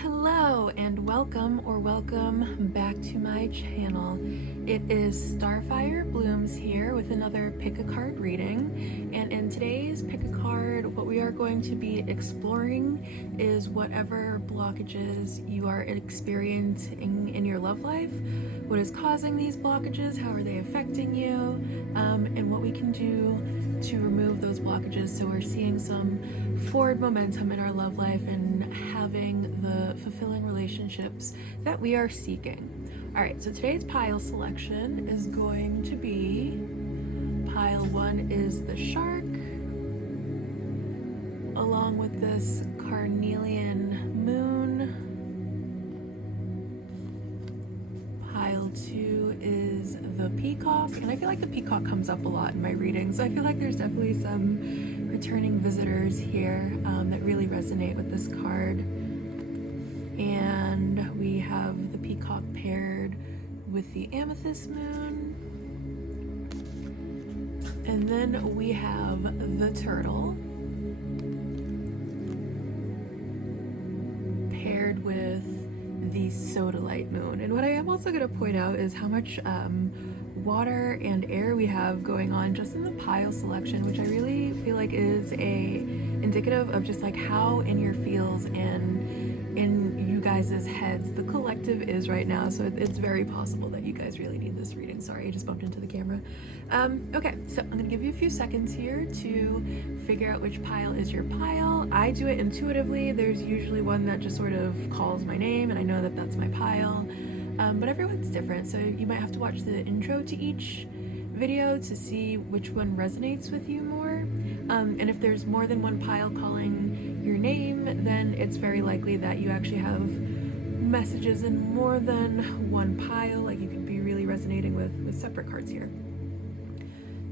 Hello and welcome back to my channel. It is Starfire Blooms here with another pick a card reading, and in today's pick a card what we are going to be exploring is whatever blockages you are experiencing in your love life, what is causing these blockages, how are they affecting you, and what we can do to remove those blockages so we're seeing some forward momentum in our love life and having the fulfilling relationships that we are seeking. All right, so today's pile selection is going to be pile 1 is the shark, along with this carnelian moon. Pile 2 is the peacock, and I feel like the peacock comes up a lot in my readings, so I feel like there's definitely some returning visitors here that really resonate with this card. And we have the peacock paired with the amethyst moon, and then we have the turtle paired with the sodalite moon. And what I am also going to point out is how much water and air we have going on just in the pile selection, which I really feel like is indicative of just like how in your feels and in you guys' heads the collective is right now. So it's very possible that you guys really need this reading. Sorry, I just bumped into the camera. Okay, so I'm gonna give you a few seconds here to figure out which pile is your pile. I do it intuitively. There's usually one that just sort of calls my name and I know that that's my pile. But everyone's different, so you might have to watch the intro to each video to see which one resonates with you more. And if there's more than one pile calling your name, then it's very likely that you actually have messages in more than one pile, like you could be really resonating with separate cards here.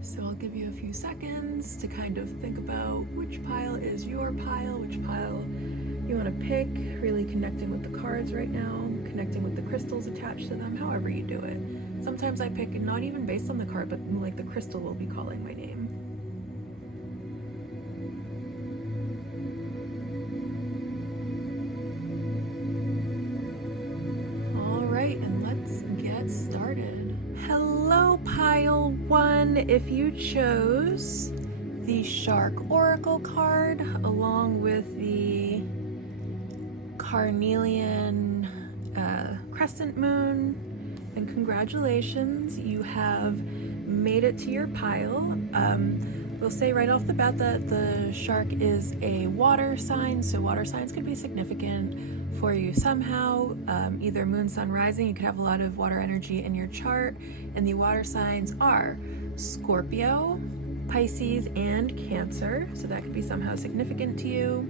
So I'll give you a few seconds to kind of think about which pile is your pile, which pile you want to pick, really connecting with the cards right now, connecting with the crystals attached to them, however you do it. Sometimes I pick not even based on the card, but like the crystal will be calling my name. All right, and let's get started. Hello, pile 1. If you chose the Shark Oracle card along with the carnelian crescent moon, and congratulations, you have made it to your pile. We'll say right off the bat that the shark is a water sign, so water signs can be significant for you somehow, either moon, sun, rising. You could have a lot of water energy in your chart, and the water signs are Scorpio, Pisces, and Cancer, so that could be somehow significant to you.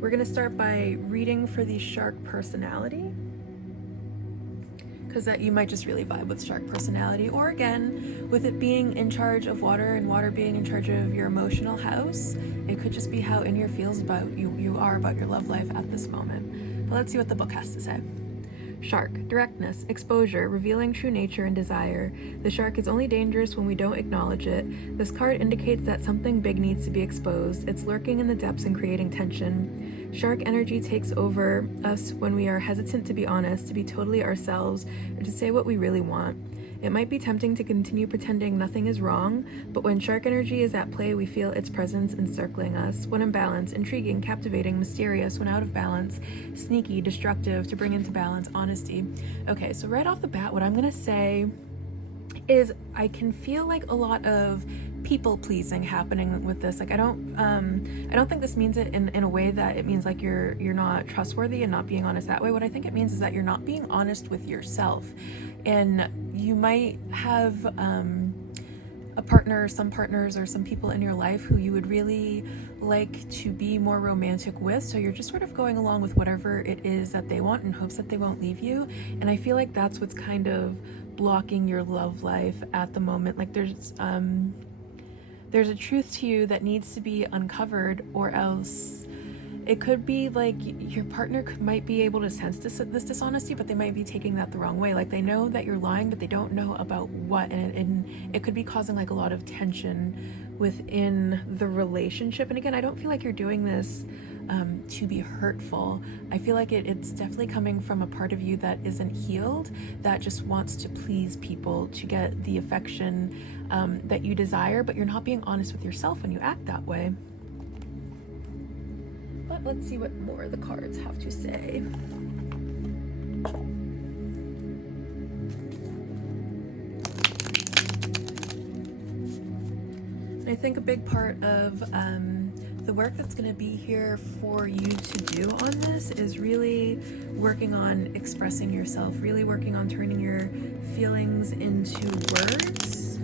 We're going to start by reading for the shark personality, because that you might just really vibe with shark personality, or again, with it being in charge of water and water being in charge of your emotional house, it could just be how in your feels about you are about your love life at this moment. But let's see what the book has to say. Shark, directness, exposure, revealing true nature and desire. The shark is only dangerous when we don't acknowledge it. This card indicates that something big needs to be exposed. It's lurking in the depths and creating tension. Shark energy takes over us when we are hesitant to be honest, to be totally ourselves, or to say what we really want. It might be tempting to continue pretending nothing is wrong, but when shark energy is at play, we feel its presence encircling us. When in balance, intriguing, captivating, mysterious. When out of balance, sneaky, destructive, to bring into balance, honesty. Okay, so right off the bat, what I'm gonna say is I can feel like a lot of people pleasing happening with this. Like I don't think this means it in a way that it means like you're not trustworthy and not being honest that way. What I think it means is that you're not being honest with yourself, and you might have a partner, some partners, or some people in your life who you would really like to be more romantic with, so you're just sort of going along with whatever it is that they want in hopes that they won't leave you. And I feel like that's what's kind of blocking your love life at the moment. Like there's a truth to you that needs to be uncovered, or else it could be like your partner might be able to sense this dishonesty, but they might be taking that the wrong way. Like they know that you're lying, but they don't know about what, and it could be causing like a lot of tension within the relationship. And again, I don't feel like you're doing this to be hurtful. I feel like it's definitely coming from a part of you that isn't healed, that just wants to please people to get the affection that you desire, but you're not being honest with yourself when you act that way. But let's see what more the cards have to say. And I think a big part of the work that's going to be here for you to do on this is really working on expressing yourself, really working on turning your feelings into words,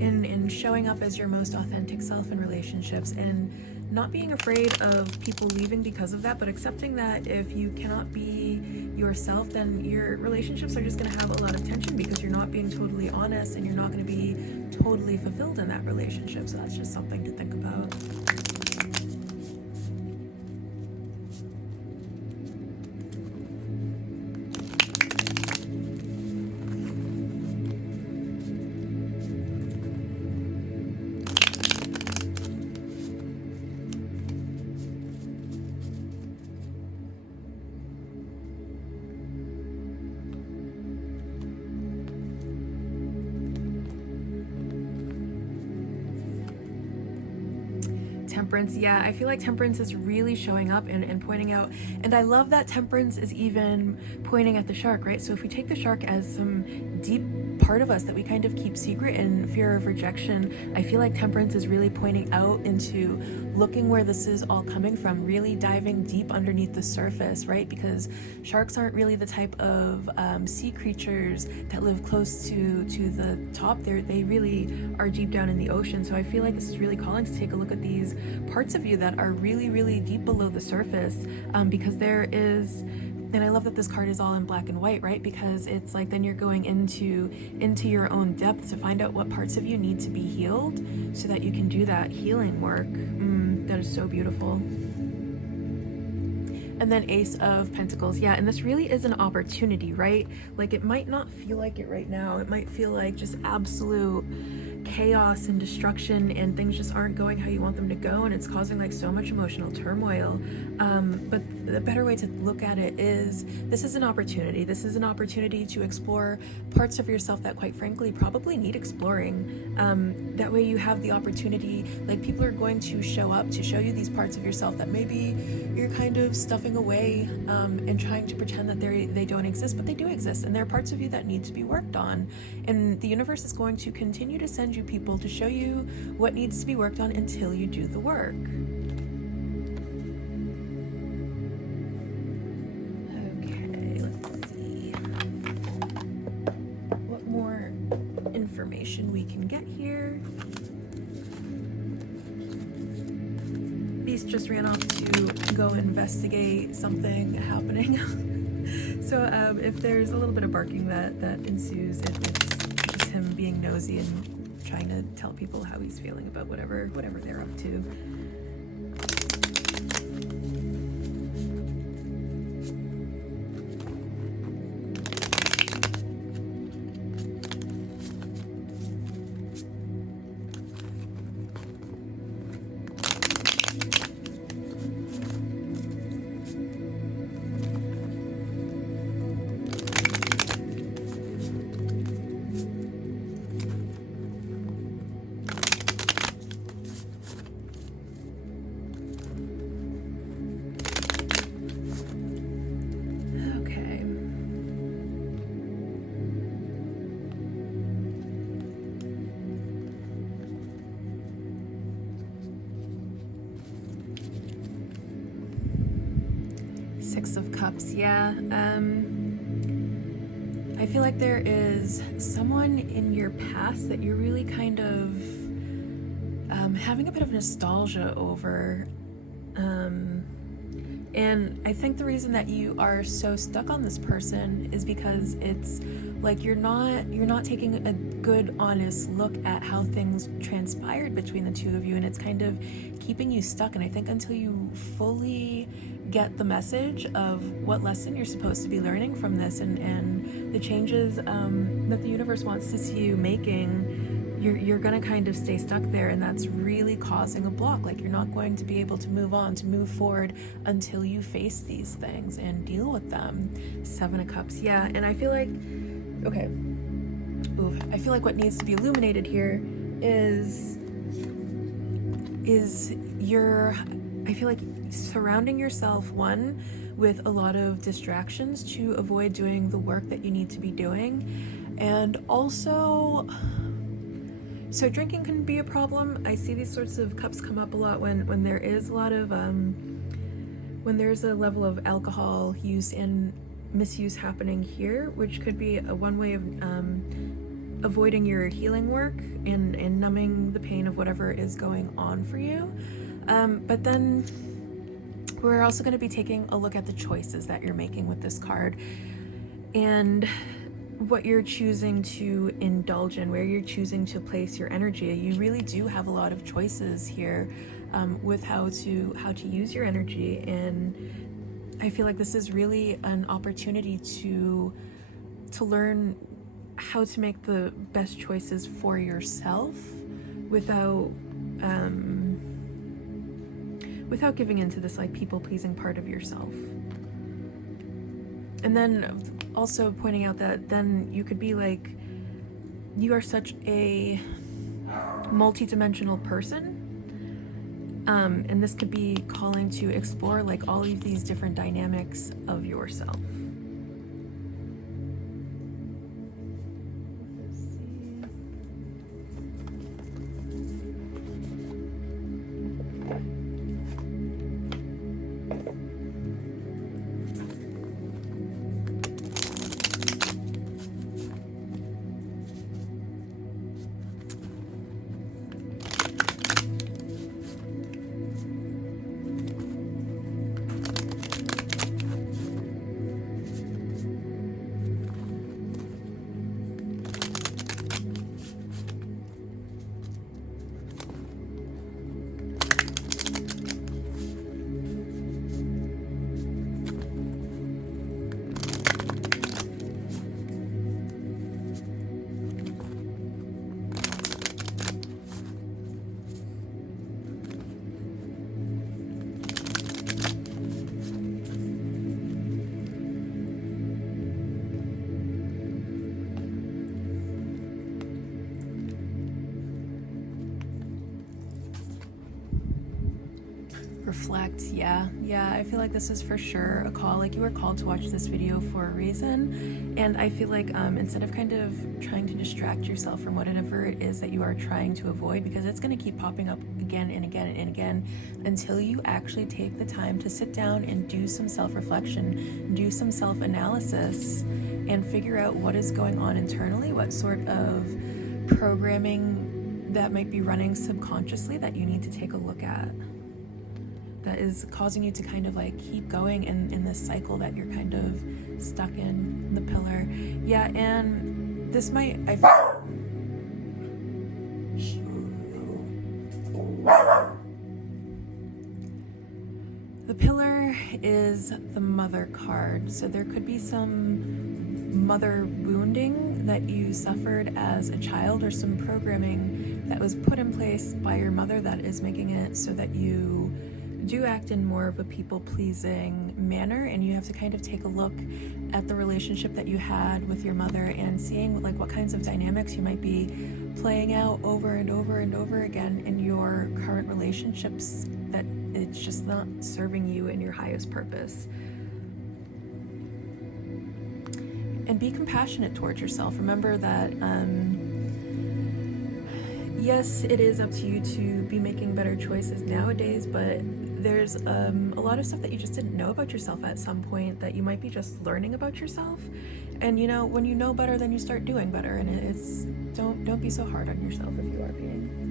and showing up as your most authentic self in relationships, and not being afraid of people leaving because of that, but accepting that if you cannot be yourself, then your relationships are just going to have a lot of tension because you're not being totally honest and you're not going to be totally fulfilled in that relationship. So that's just something to think about. Temperance, yeah, I feel like Temperance is really showing up and pointing out, and I love that Temperance is even pointing at the Shark, right? So if we take the Shark as some deep part of us that we kind of keep secret in fear of rejection, I feel like Temperance is really pointing out into looking where this is all coming from, really diving deep underneath the surface, right? Because sharks aren't really the type of sea creatures that live close to the top. They really are deep down in the ocean. So I feel like this is really calling to take a look at these parts of you that are really, really deep below the surface, because there is. And I love that this card is all in black and white, right? Because it's like then you're going into your own depth to find out what parts of you need to be healed so that you can do that healing work. That is so beautiful. And then Ace of Pentacles. Yeah, and this really is an opportunity, right? Like it might not feel like it right now. It might feel like just absolute chaos and destruction, and things just aren't going how you want them to go, and it's causing like so much emotional turmoil. But the better way to look at it is this is an opportunity. This is an opportunity to explore parts of yourself that quite frankly probably need exploring. That way you have the opportunity, like people are going to show up to show you these parts of yourself that maybe you're kind of stuffing away and trying to pretend that they don't exist, but they do exist, and there are parts of you that need to be worked on. And the universe is going to continue to send you people to show you what needs to be worked on until you do the work. Okay, let's see what more information we can get here. Beast just ran off to go investigate something happening. So if there's a little bit of barking that ensues, it's just him being nosy and trying to tell people how he's feeling about whatever they're up to. Six of Cups, yeah. I feel like there is someone in your past that you're really kind of having a bit of nostalgia over. And I think the reason that you are so stuck on this person is because it's like you're not taking a good, honest look at how things transpired between the two of you, and it's kind of keeping you stuck. And I think until you fully get the message of what lesson you're supposed to be learning from this and the changes that the universe wants to see you making, you're gonna kind of stay stuck there, and that's really causing a block. Like, you're not going to be able to move on, to move forward until you face these things and deal with them. 7 of Cups, yeah. And I feel like, okay, I feel like what needs to be illuminated here is I feel like surrounding yourself, one, with a lot of distractions to avoid doing the work that you need to be doing. And also, so drinking can be a problem. I see these sorts of cups come up a lot when there is a lot of when there's a level of alcohol use and misuse happening here, which could be one way of avoiding your healing work and numbing the pain of whatever is going on for you. But then we're also going to be taking a look at the choices that you're making with this card and what you're choosing to indulge in, where you're choosing to place your energy. You really do have a lot of choices here with how to use your energy, and I feel like this is really an opportunity to learn how to make the best choices for yourself without giving into this like people-pleasing part of yourself. And then also pointing out that then you could be like, you are such a multi-dimensional person, and this could be calling to explore like all of these different dynamics of yourself. Reflect. Yeah, I feel like this is for sure a call. Like, you were called to watch this video for a reason, and I feel like instead of kind of trying to distract yourself from whatever it is that you are trying to avoid, because it's going to keep popping up again and again and again until you actually take the time to sit down and do some self-reflection, do some self-analysis, and figure out what is going on internally, what sort of programming that might be running subconsciously that you need to take a look at, that is causing you to kind of like keep going in this cycle that you're kind of stuck in the pillar. Yeah, and this might, the pillar is the mother card, so there could be some mother wounding that you suffered as a child, or some programming that was put in place by your mother that is making it so that you do act in more of a people-pleasing manner. And you have to kind of take a look at the relationship that you had with your mother and seeing like what kinds of dynamics you might be playing out over and over and over again in your current relationships, that it's just not serving you and your highest purpose. And be compassionate towards yourself. Remember that yes, it is up to you to be making better choices nowadays, but there's a lot of stuff that you just didn't know about yourself at some point that you might be just learning about yourself. And you know, when you know better, then you start doing better, and it's don't be so hard on yourself if you are being.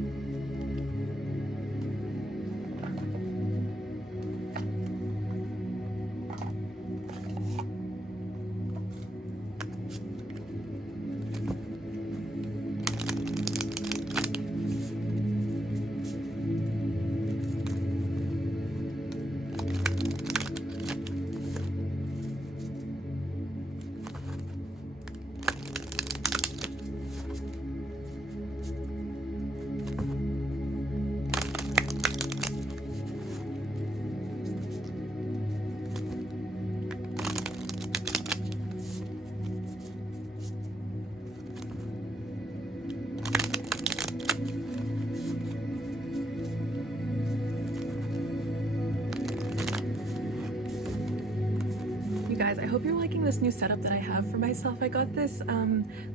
guys, I hope you're liking this new setup that I have for myself. I got this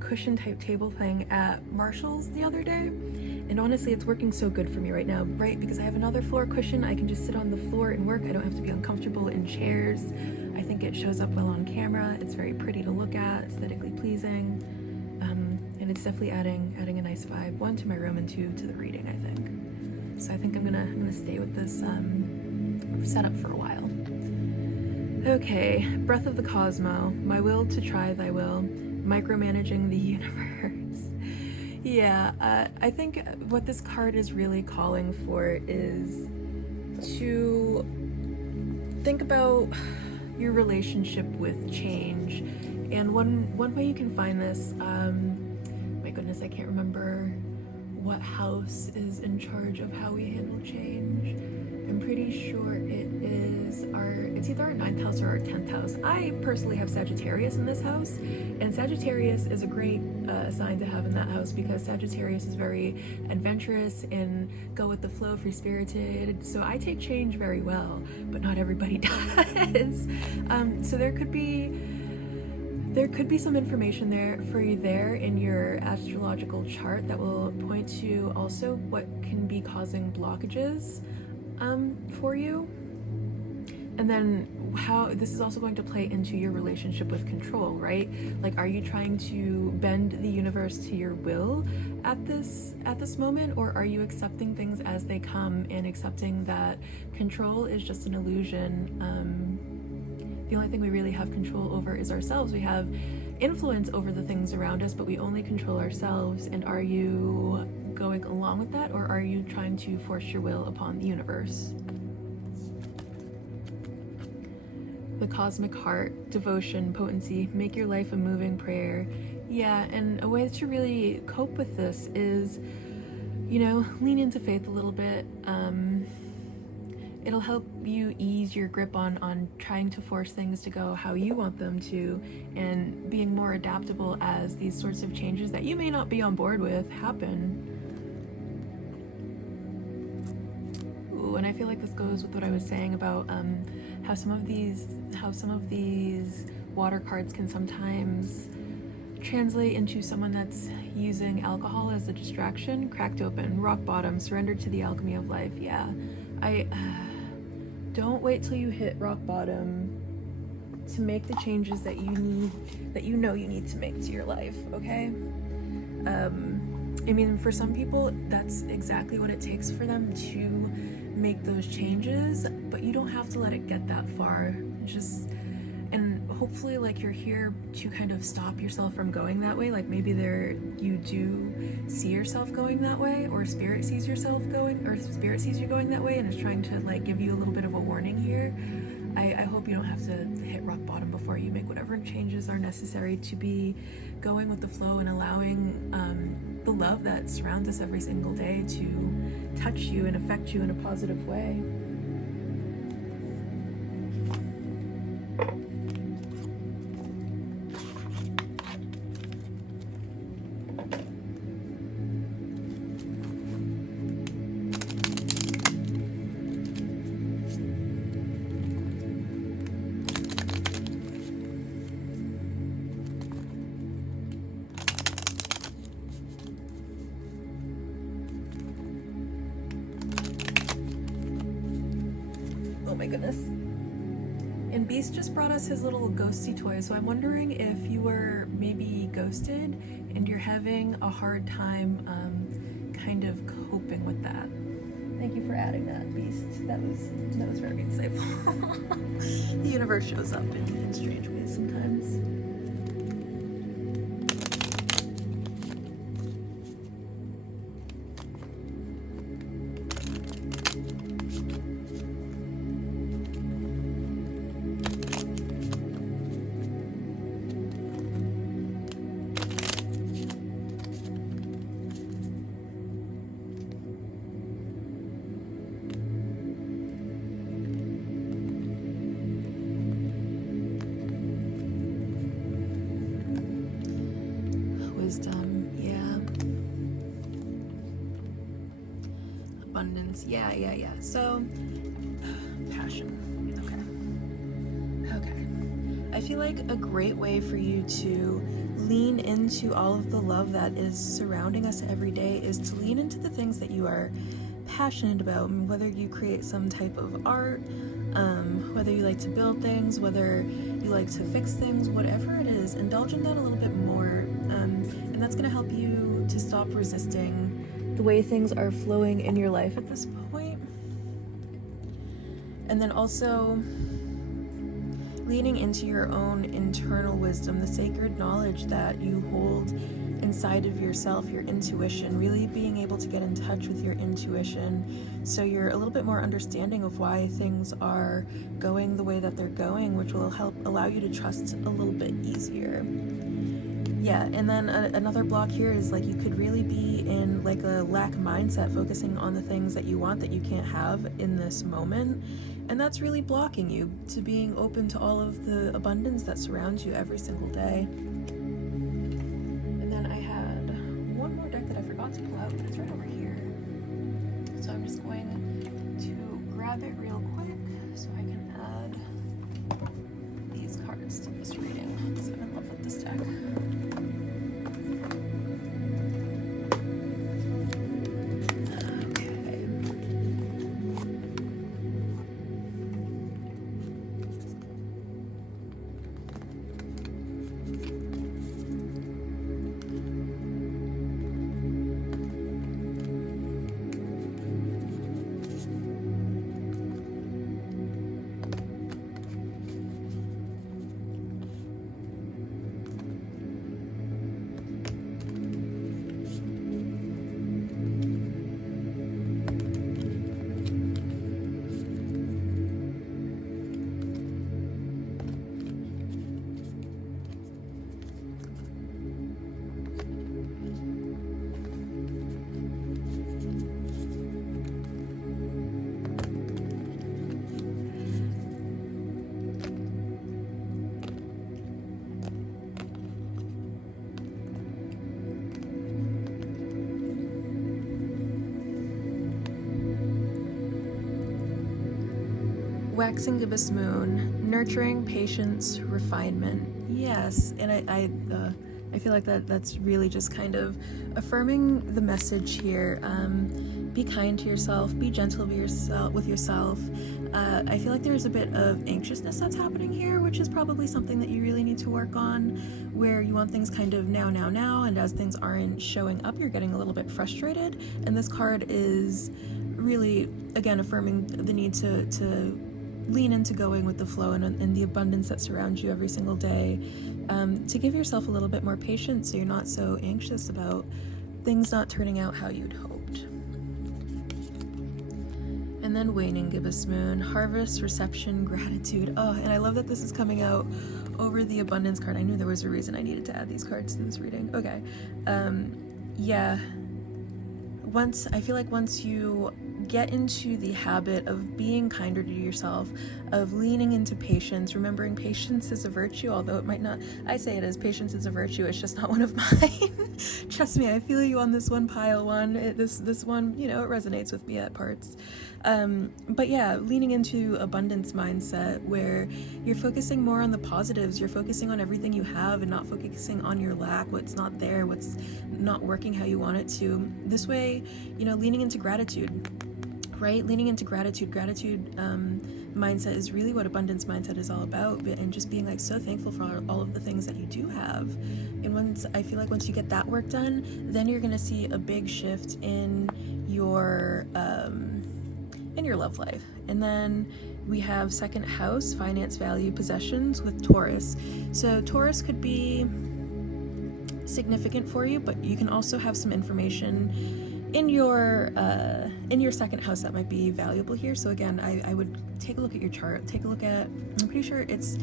cushion type table thing at Marshall's the other day, and honestly it's working so good for me right now, right? Because I have another floor cushion. I can just sit on the floor and work. I don't have to be uncomfortable in chairs. I think it shows up well on camera. It's very pretty to look at, aesthetically pleasing, and it's definitely adding a nice vibe, one, to my room, and two, to the reading, I think. So I think I'm gonna stay with this setup for a while. Okay, Breath of the Cosmo, my will to try thy will, micromanaging the universe. Yeah, I think what this card is really calling for is to think about your relationship with change. And one way you can find this, my goodness, I can't remember what house is in charge of how we handle change. I'm pretty sure it's either our 9th house or our 10th house. I personally have Sagittarius in this house, and Sagittarius is a great sign to have in that house because Sagittarius is very adventurous and go with the flow, free-spirited. So I take change very well, but not everybody does. So there could be some information there for you there in your astrological chart that will point to also what can be causing blockages for you. And then how this is also going to play into your relationship with control, right? Like, are you trying to bend the universe to your will at this moment, or are you accepting things as they come and accepting that control is just an illusion? The only thing we really have control over is ourselves. We have influence over the things around us, but we only control ourselves. And are you going along with that, or are you trying to force your will upon the universe? The Cosmic Heart, devotion, potency, make your life a moving prayer. Yeah, and a way to really cope with this is, lean into faith a little bit. It'll help you ease your grip on trying to force things to go how you want them to, and being more adaptable as these sorts of changes that you may not be on board with happen. Ooh, and I feel like this goes with what I was saying about how some of these water cards can sometimes translate into someone that's using alcohol as a distraction. Cracked open, rock bottom, surrendered to the alchemy of life. Yeah, don't wait till you hit rock bottom to make the changes that you need to make to your life, okay? I mean, for some people, that's exactly what it takes for them to make those changes, but you don't have to let it get that far. And hopefully, like, you're here to kind of stop yourself from going that way. Like, maybe you do see yourself going that way, or spirit sees you going that way and is trying to, like, give you a little bit of a warning here. I hope you don't have to hit rock bottom before you make whatever changes are necessary to be going with the flow and allowing the love that surrounds us every single day to touch you and affect you in a positive way. Oh my goodness. And Beast just brought us his little ghosty toy, so I'm wondering if you were maybe ghosted and you're having a hard time kind of coping with that. Thank you for adding that, Beast. That was very insightful. The universe shows up in strange ways sometimes. Wisdom, yeah. Abundance, yeah. So, passion, okay. I feel like a great way for you to lean into all of the love that is surrounding us every day is to lean into the things that you are passionate about. Whether you create some type of art, whether you like to build things, whether you like to fix things, whatever it is, indulge in that a little bit more, and that's going to help you to stop resisting the way things are flowing in your life at this point. And then also leaning into your own internal wisdom, the sacred knowledge that you hold inside of yourself, your intuition, really being able to get in touch with your intuition so you're a little bit more understanding of why things are going the way that they're going, which will help allow you to trust a little bit easier. Yeah, and then another block here is like you could really be in like a lack mindset, focusing on the things that you want that you can't have in this moment, and that's really blocking you to being open to all of the abundance that surrounds you every single day. And then I had one more deck that I forgot to pull out, but it's right over here, so I'm just going to grab it real quick so I can add these cards to this reading, because I'm in love with this deck. Waxing gibbous moon, nurturing, patience, refinement. Yes, and I feel like that's really just kind of affirming the message here. Be kind to yourself, be gentle with yourself. I feel like there's a bit of anxiousness that's happening here, which is probably something that you really need to work on, where you want things kind of now, and as things aren't showing up, you're getting a little bit frustrated. And this card is really, again, affirming the need to lean into going with the flow and the abundance that surrounds you every single day, to give yourself a little bit more patience so you're not so anxious about things not turning out how you'd hoped. And then waning gibbous moon, harvest, reception, gratitude. Oh, and I love that this is coming out over the abundance card. I knew there was a reason I needed to add these cards to this reading. Okay. Yeah. I feel like once you get into the habit of being kinder to yourself, of leaning into patience, remembering patience is a virtue, although it might not, I say it is, patience is a virtue, it's just not one of mine. Trust me, I feel you on this one, pile one. This one, it resonates with me at parts. But yeah, leaning into abundance mindset where you're focusing more on the positives, you're focusing on everything you have and not focusing on your lack, what's not there, what's not working how you want it to. This way, leaning into gratitude, right? Leaning into gratitude mindset is really what abundance mindset is all about, and just being like so thankful for all of the things that you do have. And I feel like once you get that work done, then you're gonna see a big shift in your love life. And then we have second house, finance, value, possessions with Taurus. So Taurus could be significant for you, but you can also have some information in your second house that might be valuable here. So again, I would take a look at your chart, I'm pretty sure it's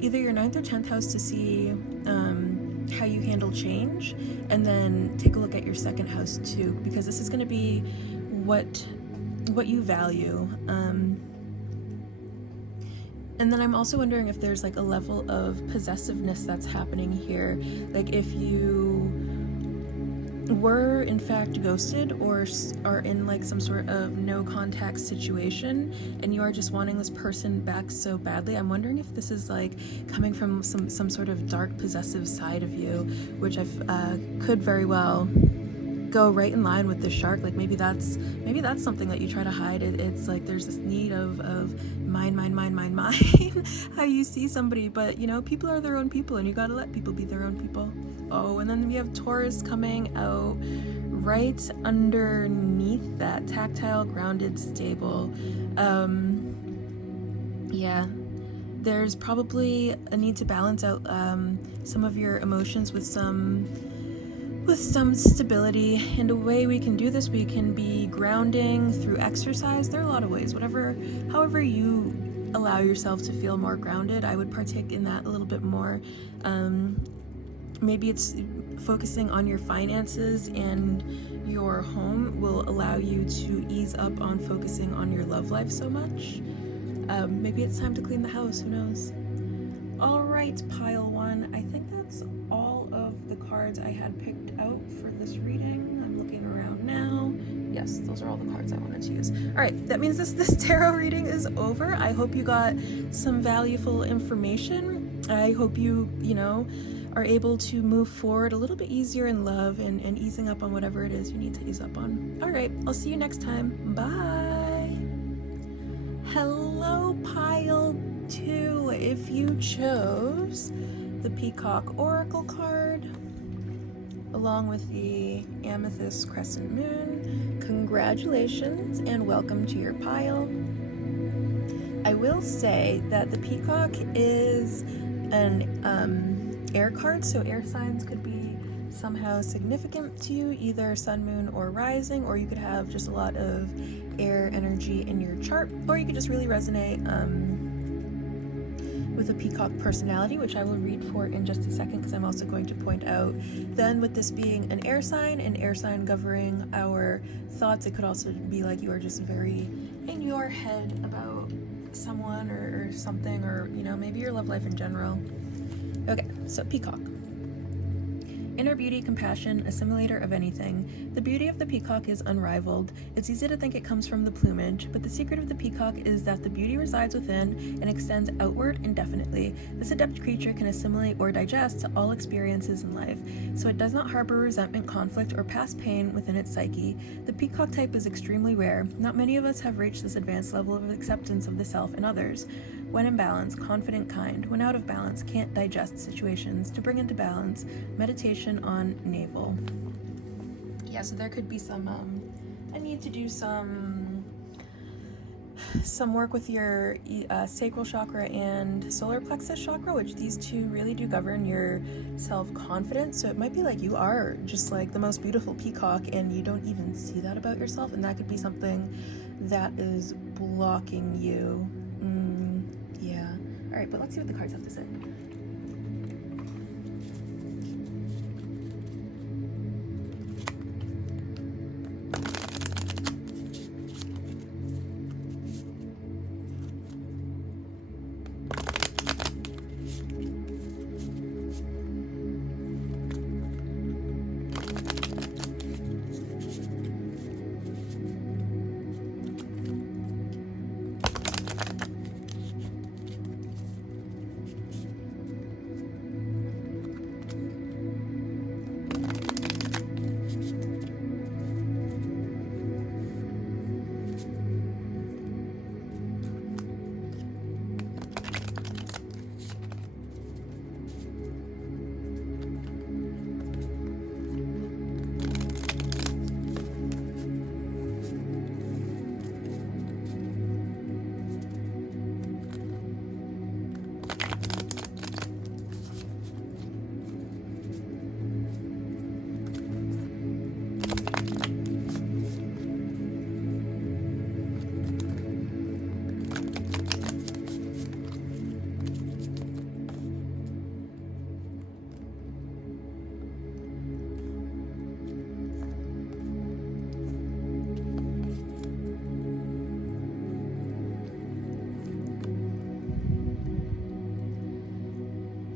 either your 9th or 10th house to see how you handle change, and then take a look at your second house too, because this is going to be what you value. And then I'm also wondering if there's like a level of possessiveness that's happening here, like if you were in fact ghosted or are in like some sort of no contact situation and you are just wanting this person back so badly, I'm wondering if this is like coming from some sort of dark possessive side of you, which could very well go right in line with the shark. Like maybe that's something that you try to hide. It's like there's this need of mine how you see somebody, but you know, people are their own people and you gotta let people be their own people. Oh, and then we have Taurus coming out right underneath that tactile, grounded, stable. Yeah, there's probably a need to balance out some of your emotions with some stability, and a way we can do this, we can be grounding through exercise. There are a lot of ways, however you allow yourself to feel more grounded. I would partake in that a little bit more. Maybe it's focusing on your finances and your home will allow you to ease up on focusing on your love life so much. Maybe it's time to clean the house, who knows? All right, pile one, I think that's all of the cards I had picked out for this reading. I'm looking around now. Yes, those are all the cards I wanted to use. All right, that means this tarot reading is over. I hope you got some valuable information. I hope you are able to move forward a little bit easier in love and easing up on whatever it is you need to ease up on. All right, I'll see you next time. Bye. Hello, pile 2. If you chose the Peacock Oracle card along with the Amethyst Crescent Moon, congratulations and welcome to your pile. I will say that the Peacock is an air card, so air signs could be somehow significant to you, either sun, moon, or rising, or you could have just a lot of air energy in your chart, or you could just really resonate with a Peacock personality, which I will read for in just a second because I'm also going to point out then with this being an air sign governing our thoughts, it could also be like you are just very in your head about someone or something, or maybe your love life in general. Okay, so Peacock. Inner beauty, compassion, assimilator of anything. The beauty of the peacock is unrivaled. It's easy to think it comes from the plumage, but the secret of the peacock is that the beauty resides within and extends outward indefinitely. This adept creature can assimilate or digest to all experiences in life, so it does not harbor resentment, conflict, or past pain within its psyche. The peacock type is extremely rare. Not many of us have reached this advanced level of acceptance of the self in others. When in balance, confident, kind. When out of balance, can't digest situations. To bring into balance, meditation on navel. Yeah, so there could be some, I need to do some work with your sacral chakra and solar plexus chakra, which these two really do govern your self-confidence. So it might be like you are just like the most beautiful peacock and you don't even see that about yourself, and that could be something that is blocking you. Yeah. All right, but let's see what the cards have to say.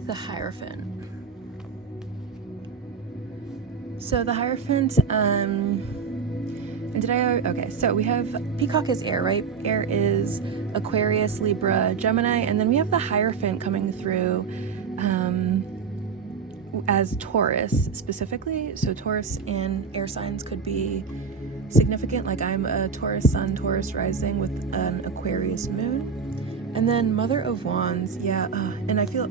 The Hierophant. So the Hierophant, and okay, so we have Peacock is air, right? Air is Aquarius, Libra, Gemini, and then we have the Hierophant coming through as Taurus specifically. So Taurus and air signs could be significant, like I'm a Taurus sun, Taurus rising with an Aquarius moon. And then Mother of Wands, and I feel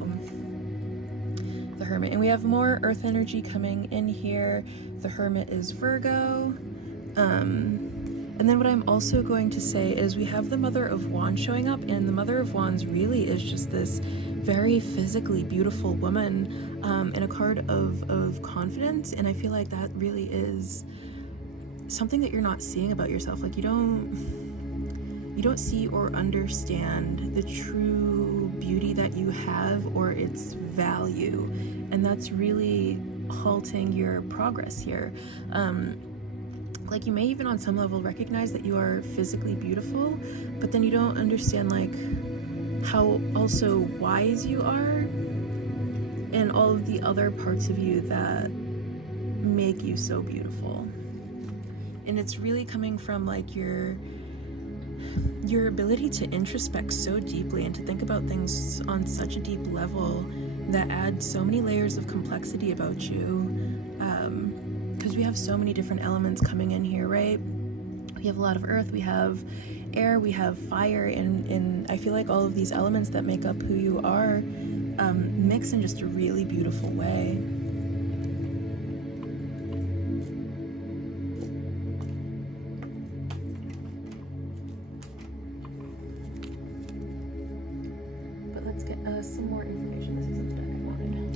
the Hermit, and we have more earth energy coming in here. The Hermit is Virgo. And then what I'm also going to say is we have the Mother of Wands showing up, and the Mother of Wands really is just this very physically beautiful woman, and a card of confidence. And I feel like that really is something that you're not seeing about yourself. Like you don't see or understand the true beauty that you have or its value, and that's really halting your progress here. Like you may even on some level recognize that you are physically beautiful, but then you don't understand like how also wise you are and all of the other parts of you that make you so beautiful. And it's really coming from like your ability to introspect so deeply and to think about things on such a deep level that add so many layers of complexity about you. Because we have so many different elements coming in here, right? We have a lot of earth, we have air, we have fire, and I feel like all of these elements that make up who you are mix in just a really beautiful way. But let's get some more information. This isn't the deck I wanted.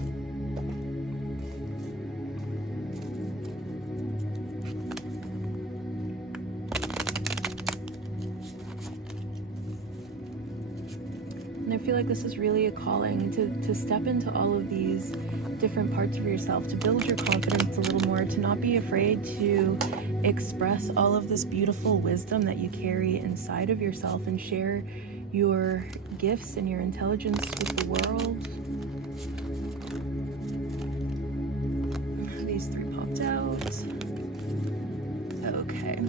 And I feel like this is really a calling to step into all of these different parts of yourself, to build your confidence a little more, to not be afraid to express all of this beautiful wisdom that you carry inside of yourself and share your gifts and your intelligence with the world. These three popped out. Okay.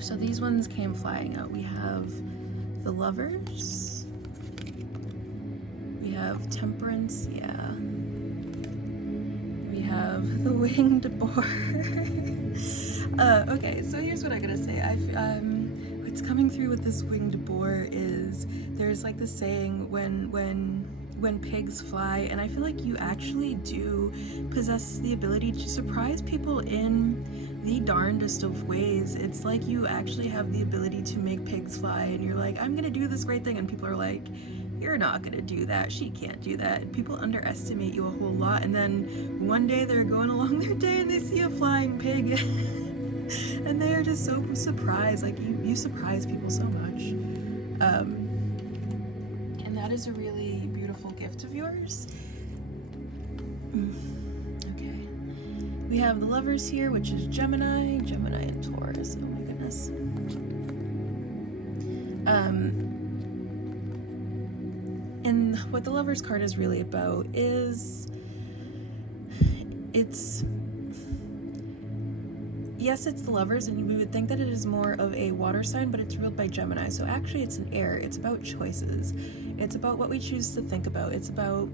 So these ones came flying out. We have the Lovers. We have Temperance, We have the Winged Boar. Okay, so here's what I gotta say. What's coming through with this Winged Boar is there's like this saying when pigs fly, and I feel like you actually do possess the ability to surprise people in the darndest of ways. It's like you actually have the ability to make pigs fly, and you're like, I'm gonna do this great thing, and people are like, you're not gonna do that, she can't do that. People underestimate you a whole lot, and then one day they're going along their day and they see a flying pig and they are just so surprised. Like you surprise people so much, and that is a really beautiful gift of yours. Okay, we have the Lovers here, which is Gemini and Taurus. Oh my goodness. And what the Lovers card is really about is yes, it's the Lovers, and we would think that it is more of a water sign, but it's ruled by Gemini. So actually it's an air. It's about choices. It's about what we choose to think about. It's about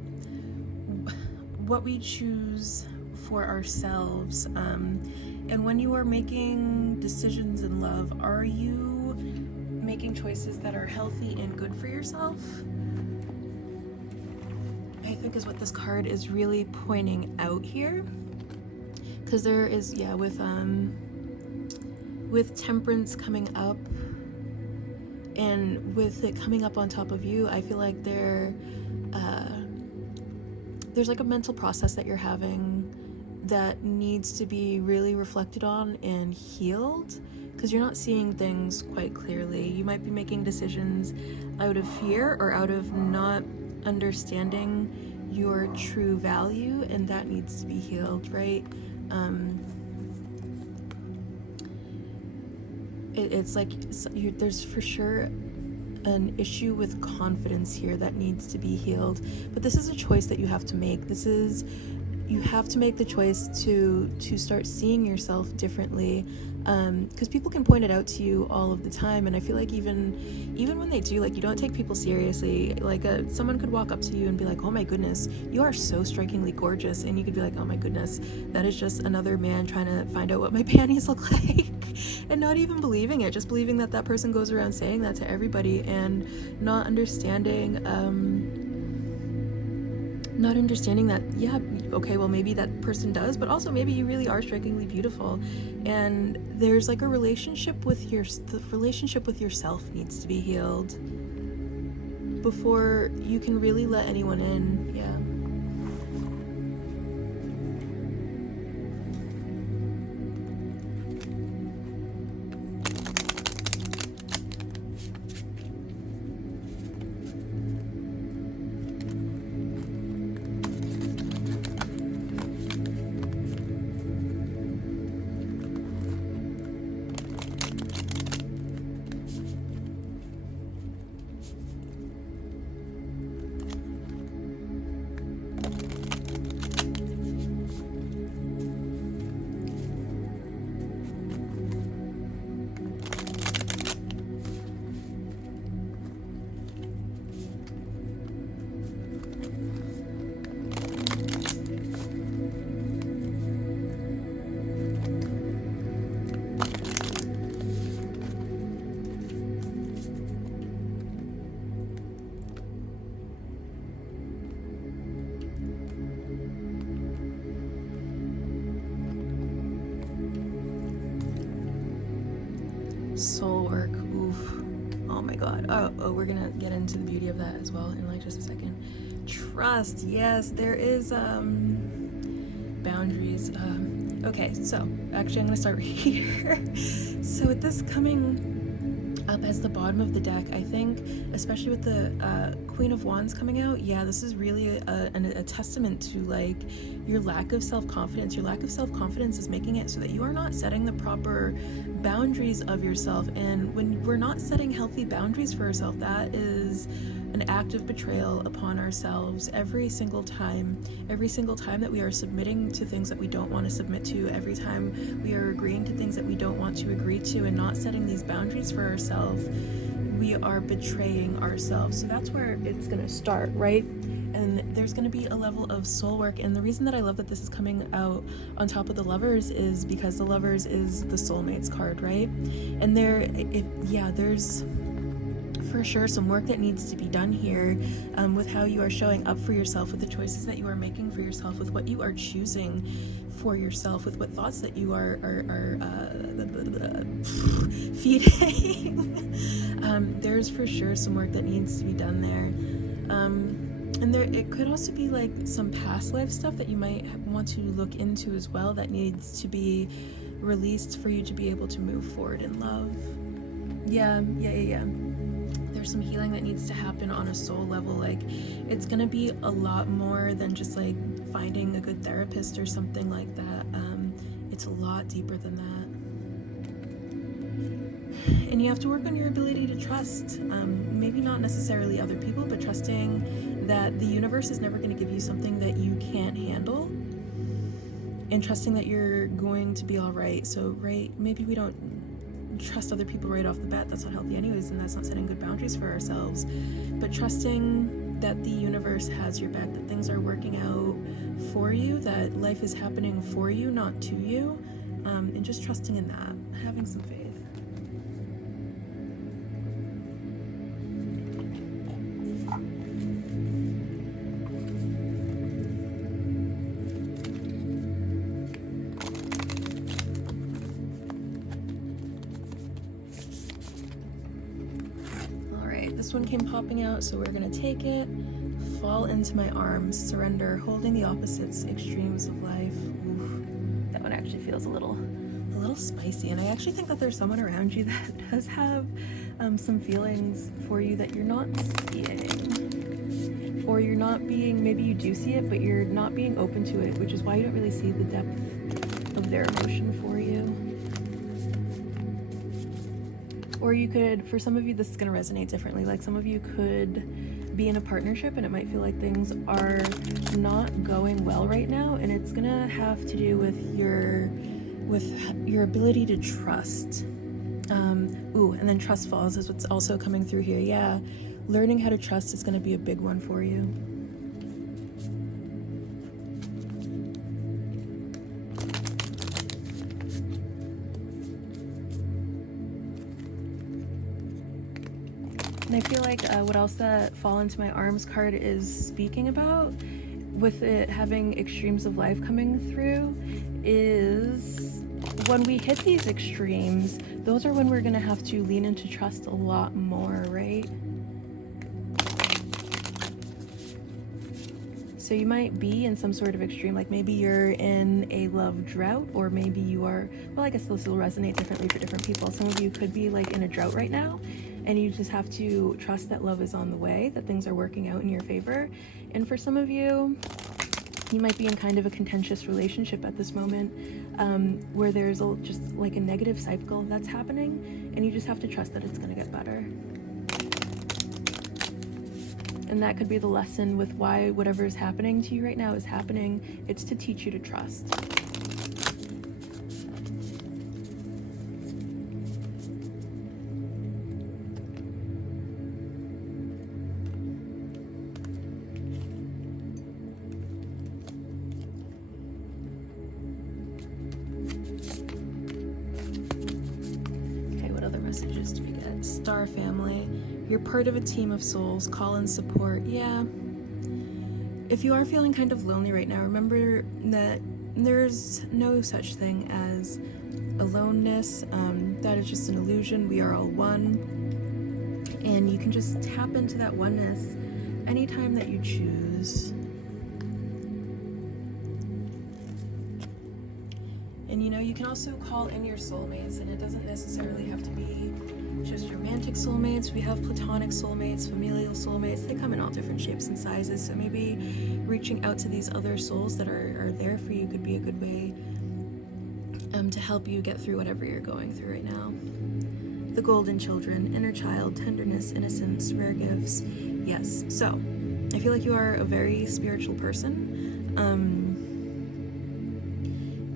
what we choose for ourselves. And when you are making decisions in love, are you making choices that are healthy and good for yourself? I think is what this card is really pointing out here. Because there is, with Temperance coming up and with it coming up on top of you, I feel like there's like a mental process that you're having that needs to be really reflected on and healed, because you're not seeing things quite clearly. You might be making decisions out of fear or out of not understanding your true value, and that needs to be healed, right? It's like there's for sure an issue with confidence here that needs to be healed, but this is a choice that you have to make. This is you have to make the choice to start seeing yourself differently, because people can point it out to you all of the time, and I feel like even when they do, like, you don't take people seriously. Like, someone could walk up to you and be like, oh my goodness, you are so strikingly gorgeous, and you could be like, oh my goodness, that is just another man trying to find out what my panties look like. And not even believing it, just believing that that person goes around saying that to everybody, and not understanding that, yeah, okay, well, maybe that person does, but also maybe you really are strikingly beautiful, and there's like the relationship with yourself needs to be healed before you can really let anyone in. Yeah. Soul work. Oof. Oh my god. Oh, we're gonna get into the beauty of that as well in like just a second. Trust. Yes, there is boundaries. Okay, so actually I'm gonna start right here. So with this coming up as the bottom of the deck, I think, especially with the Queen of Wands coming out, yeah, this is really a testament to like your lack of self-confidence. Your lack of self-confidence is making it so that you are not setting the proper boundaries of yourself, and when we're not setting healthy boundaries for ourselves, that is an act of betrayal upon ourselves every single time that we are submitting to things that we don't want to submit to, every time we are agreeing to things that we don't want to agree to, and not setting these boundaries for ourselves, we are betraying ourselves. So that's where it's going to start, right? And there's going to be a level of soul work, and the reason that I love that this is coming out on top of the Lovers is because the Lovers is the soulmates card, right? And there's for sure some work that needs to be done here, with how you are showing up for yourself, with the choices that you are making for yourself, with what you are choosing for yourself, with what thoughts that you are feeding. There's for sure some work that needs to be done there. And it could also be like some past life stuff that you might want to look into as well, that needs to be released for you to be able to move forward in love. Yeah. There's some healing that needs to happen on a soul level. Like, it's gonna be a lot more than just like finding a good therapist or something like that. It's a lot deeper than that. And you have to work on your ability to trust. Maybe not necessarily other people, but trusting that the universe is never going to give you something that you can't handle, and trusting that you're going to be all right. So, right, maybe we don't trust other people right off the bat. That's not healthy anyways, and that's not setting good boundaries for ourselves. But trusting that the universe has your back, that things are working out for you, that life is happening for you, not to you, and just trusting in that, having some faith. This one came popping out, so we're gonna take it. Fall into my arms, surrender, holding the opposites, extremes of life. Oof. That one actually feels a little spicy, and I actually think that there's someone around you that does have some feelings for you that you're not seeing, or you're not being, maybe you do see it, but you're not being open to it, which is why you don't really see the depth of their emotion for you. Or you could, for some of you, this is going to resonate differently. Like, some of you could be in a partnership and it might feel like things are not going well right now, and it's gonna have to do with your ability to trust. And then trust falls is what's also coming through here. Yeah, learning how to trust is going to be a big one for you. And I feel like what else that Fall Into My Arms card is speaking about, with it having extremes of life coming through, is when we hit these extremes, those are when we're going to have to lean into trust a lot more, right? So you might be in some sort of extreme, like maybe you're in a love drought, or maybe you are, well, I guess this will resonate differently for different people. Some of you could be like in a drought right now, and you just have to trust that love is on the way, that things are working out in your favor. And for some of you, you might be in kind of a contentious relationship at this moment, where there's just like a negative cycle that's happening, and you just have to trust that it's going to get better. And that could be the lesson with why whatever is happening to you right now is happening. It's to teach you to trust. Messages do we get? Star family, you're part of a team of souls. Call and support. Yeah, if you are feeling kind of lonely right now, remember that there's no such thing as aloneness. That is just an illusion. We are all one, and you can just tap into that oneness anytime that you choose. And you know, you can also call in your soulmates, and it doesn't necessarily have to be just romantic soulmates. We have platonic soulmates, familial soulmates. They come in all different shapes and sizes. So maybe reaching out to these other souls that are there for you could be a good way to help you get through whatever you're going through right now. The golden children, inner child, tenderness, innocence, rare gifts. Yes. So I feel like you are a very spiritual person.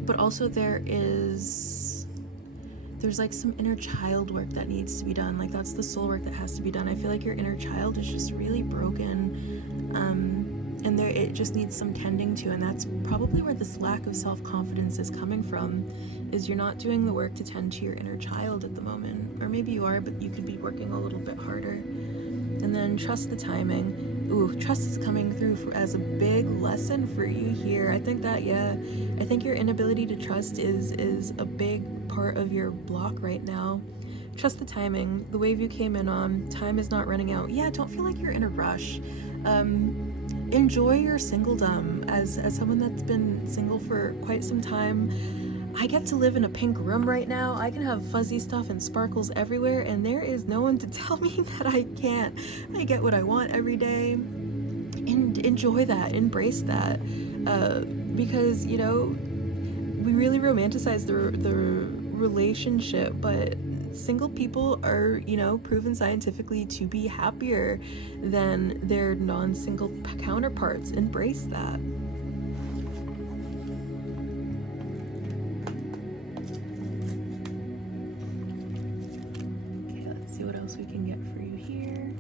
But also there's like some inner child work that needs to be done. Like that's the soul work that has to be done. I feel like your inner child is just really broken, and it just needs some tending to, and that's probably where this lack of self-confidence is coming from, is you're not doing the work to tend to your inner child at the moment. Or maybe you are, but you could be working a little bit harder. And then trust the timing. Ooh, trust is coming through as a big lesson for you here. I think that, yeah, I think your inability to trust is a big part of your block right now. Trust the timing. The wave you came in on, time is not running out. Yeah, don't feel like you're in a rush. Enjoy your singledom. As someone that's been single for quite some time, I get to live in a pink room right now. I can have fuzzy stuff and sparkles everywhere, and there is no one to tell me that I can't. I get what I want every day, and enjoy that, embrace that, because, you know, we really romanticize the relationship, but single people are, you know, proven scientifically to be happier than their non-single counterparts. Embrace that. We can get for you here.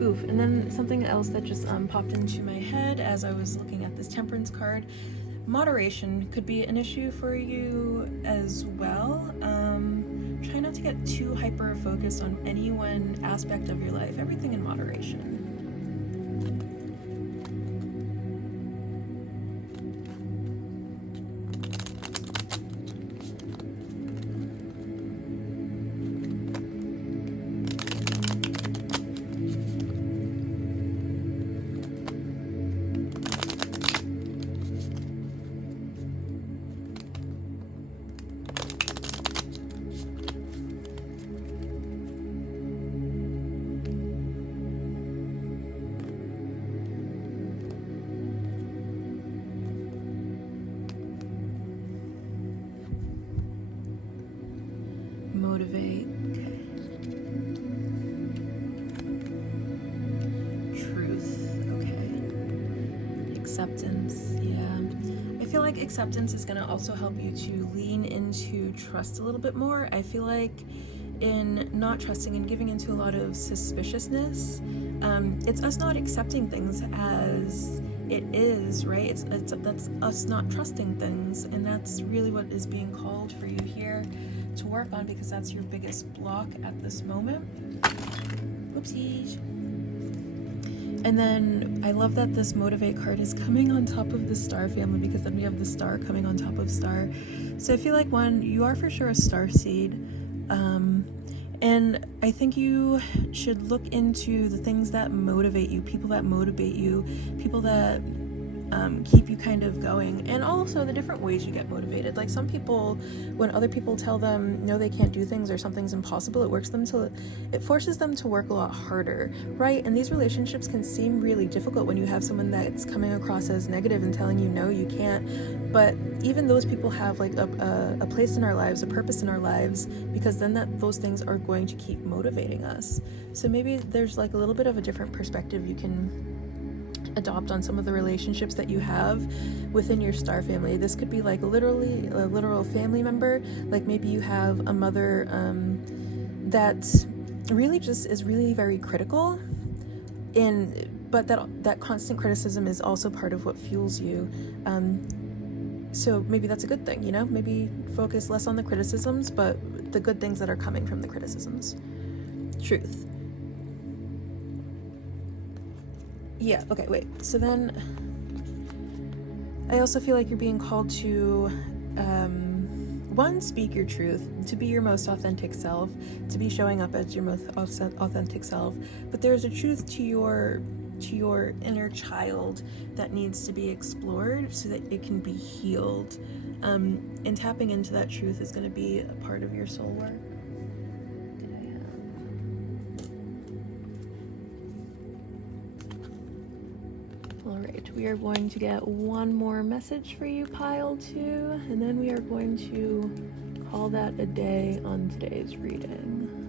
Oof, and then something else that just popped into my head as I was looking at this Temperance card. Moderation could be an issue for you as well. Try not to get too hyper focused on any one aspect of your life. Everything in moderation. motivate? Truth. Okay. Acceptance. Yeah. I feel like acceptance is going to also help you to lean into trust a little bit more. I feel like in not trusting and giving into a lot of suspiciousness, it's us not accepting things as it is, right? That's us not trusting things, and that's really what is being called for you here to work on, because that's your biggest block at this moment. Whoopsies. And then I love that this motivate card is coming on top of the star family, because then we have the star coming on top of star. So I feel like, one, you are for sure a star seed. And I think you should look into the things that motivate you, people that motivate you, people that keep you kind of going, and also the different ways you get motivated. Like some people, when other people tell them no, they can't do things or something's impossible, it forces them to work a lot harder, right? And these relationships can seem really difficult when you have someone that's coming across as negative and telling you no, you can't. But even those people have like a place in our lives, a purpose in our lives, because then those things are going to keep motivating us. So maybe there's like a little bit of a different perspective you can adopt on some of the relationships that you have within your star family. This could be like literally a literal family member. Like maybe you have a mother that really just is really very critical, but that constant criticism is also part of what fuels you. So maybe that's a good thing, maybe focus less on the criticisms, but the good things that are coming from the criticisms. Truth. Yeah, okay, wait. So then I also feel like you're being called to, one, speak your truth, to be your most authentic self, to be showing up as your most authentic self. But there's a truth to your inner child that needs to be explored so that it can be healed. And tapping into that truth is going to be a part of your soul work. Alright, we are going to get one more message for you, pile 2, and then we are going to call that a day on today's reading.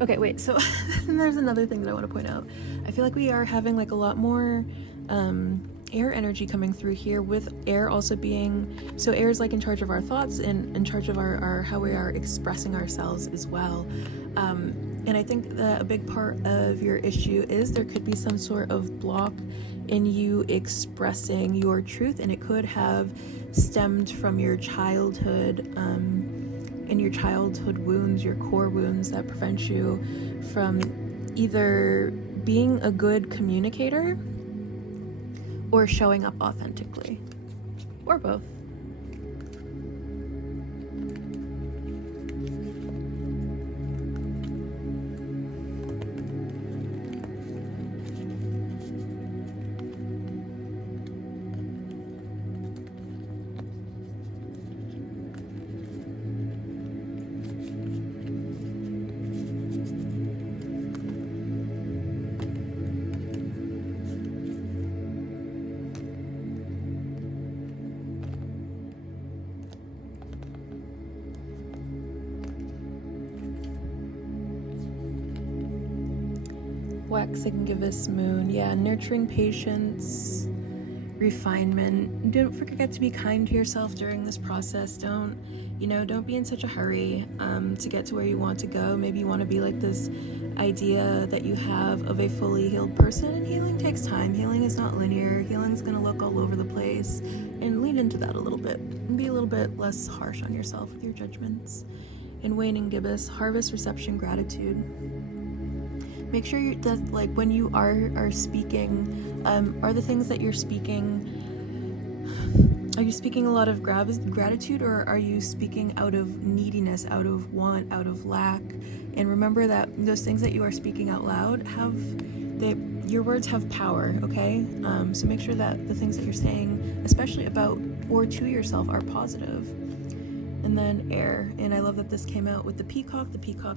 Okay, wait, so there's another thing that I want to point out. I feel like we are having like a lot more air energy coming through here, with air also being, so air is like in charge of our thoughts and in charge of our how we are expressing ourselves as well. And I think that a big part of your issue is there could be some sort of block in you expressing your truth, and it could have stemmed from your childhood, and your childhood wounds, your core wounds that prevent you from either being a good communicator or showing up authentically, or both. Waxing Gibbous Moon, yeah, nurturing patience, refinement. Don't forget to be kind to yourself during this process. Don't be in such a hurry to get to where you want to go. Maybe you want to be like this idea that you have of a fully healed person, and healing takes time. Healing is not linear. Healing is going to look all over the place, and lean into that a little bit and be a little bit less harsh on yourself with your judgments. And Waning Gibbous, harvest, reception, gratitude. Make sure that like when you are speaking, are the things that you're speaking, are you speaking a lot of gratitude, or are you speaking out of neediness, out of want, out of lack? And remember that those things that you are speaking out loud your words have power, okay? So make sure that the things that you're saying, especially about or to yourself, are positive. and then air. And I love that this came out with the peacock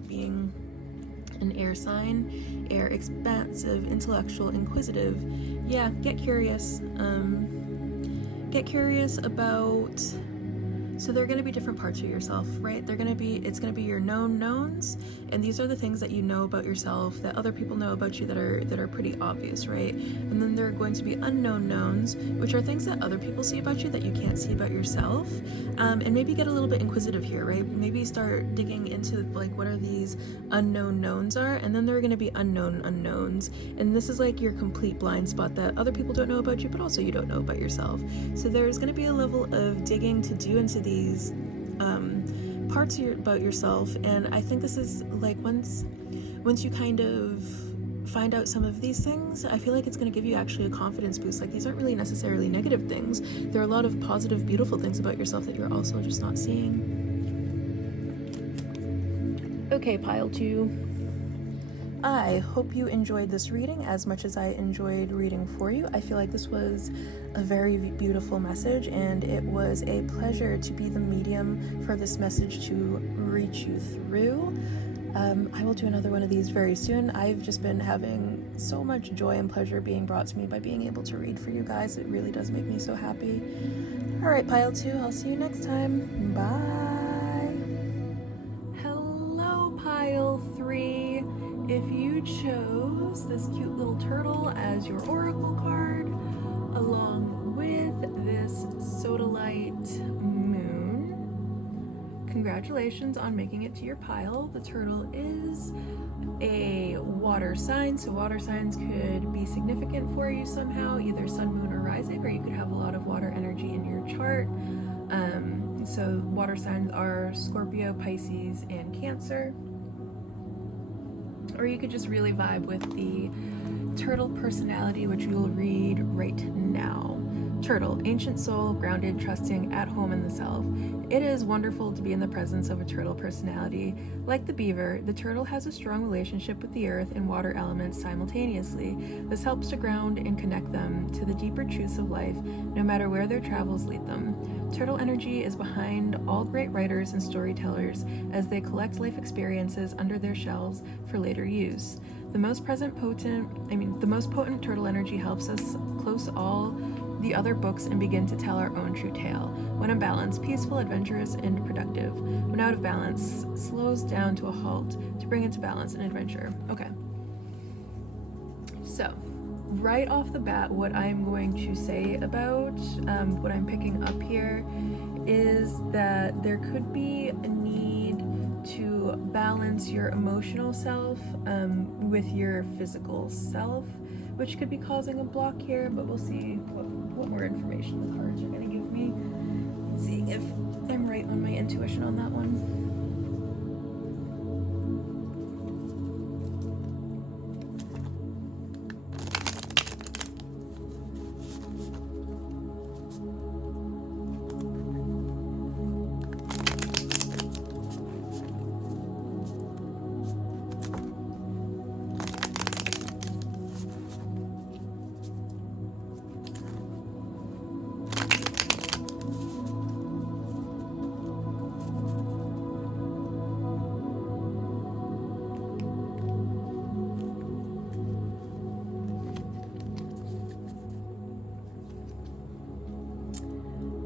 being an air sign. Air, expansive, intellectual, inquisitive. Yeah, get curious. Get curious about, so there are going to be different parts of yourself, right? It's going to be your known knowns, and these are the things that you know about yourself that other people know about you that are pretty obvious, right? And then there are going to be unknown knowns, which are things that other people see about you that you can't see about yourself. And maybe get a little bit inquisitive here, right? Maybe start digging into like what are these unknown knowns are, and then there are going to be unknown unknowns, and this is like your complete blind spot that other people don't know about you, but also you don't know about yourself. So there's going to be a level of digging to do into these parts about yourself, and I think this is like once you kind of find out some of these things, I feel like it's going to give you actually a confidence boost. Like, these aren't really necessarily negative things. There are a lot of positive, beautiful things about yourself that you're also just not seeing. Okay, pile 2. I hope you enjoyed this reading as much as I enjoyed reading for you. I feel like this was a very beautiful message, and it was a pleasure to be the medium for this message to reach you through. I will do another one of these very soon. I've just been having so much joy and pleasure being brought to me by being able to read for you guys. It really does make me so happy. All right, pile 2, I'll see you next time. Bye. Hello, pile 3. If you chose this cute little turtle as your oracle card, along with this sodalite moon, congratulations on making it to your pile. The turtle is a water sign, so water signs could be significant for you somehow, either sun, moon, or rising, or you could have a lot of water energy in your chart. So water signs are Scorpio, Pisces, and Cancer. Or you could just really vibe with the turtle personality, which we will read right now. Turtle, ancient soul, grounded, trusting, at home in the self. It is wonderful to be in the presence of a turtle personality. Like the beaver, the turtle has a strong relationship with the earth and water elements simultaneously. This helps to ground and connect them to the deeper truths of life, no matter where their travels lead them. Turtle energy is behind all great writers and storytellers as they collect life experiences under their shells for later use. The most potent turtle energy helps us close all the other books and begin to tell our own true tale. When in balance, peaceful, adventurous, and productive. When out of balance, slows down to a halt to bring into balance and adventure. Okay. So, right off the bat, what I'm going to say about what I'm picking up here is that there could be a need to balance your emotional self with your physical self, which could be causing a block here, but we'll see what more information the cards are going to give me. See if I'm right on my intuition on that one.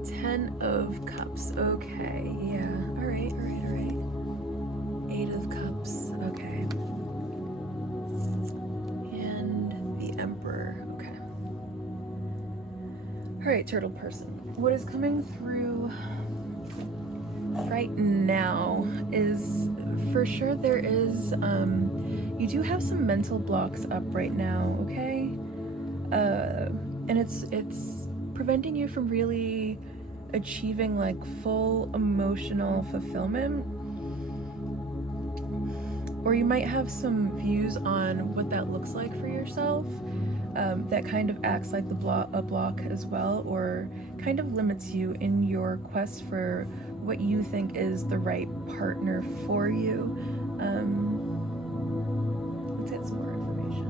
Ten of Cups. Okay, yeah. All right. 8 of Cups. Okay. And the Emperor. Okay. All right, turtle person. What is coming through right now is, for sure, there is you do have some mental blocks up right now, okay? And it's preventing you from really achieving like full emotional fulfillment, or you might have some views on what that looks like for yourself that kind of acts like a block as well, or kind of limits you in your quest for what you think is the right partner for you. Let's get some more information.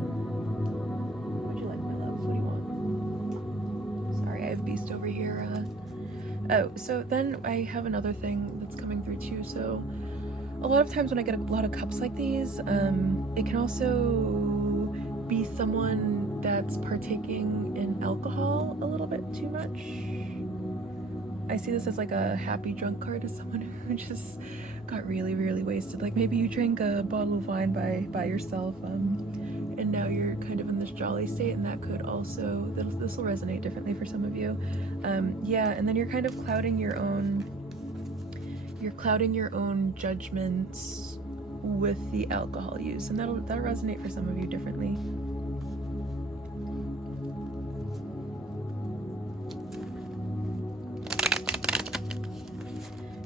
Would you like, my love? What do you want? Sorry, I have Beast over here Oh, so then I have another thing that's coming through too. So a lot of times when I get a lot of cups like these, it can also be someone that's partaking in alcohol a little bit too much. I see this as like a happy drunk card, as someone who just got really, really wasted. Like maybe you drank a bottle of wine by yourself, and now you're kind of in this jolly state, and that could also, this will resonate differently for some of you. Yeah, and then you're kind of clouding your own judgments with the alcohol use, and that'll resonate for some of you differently.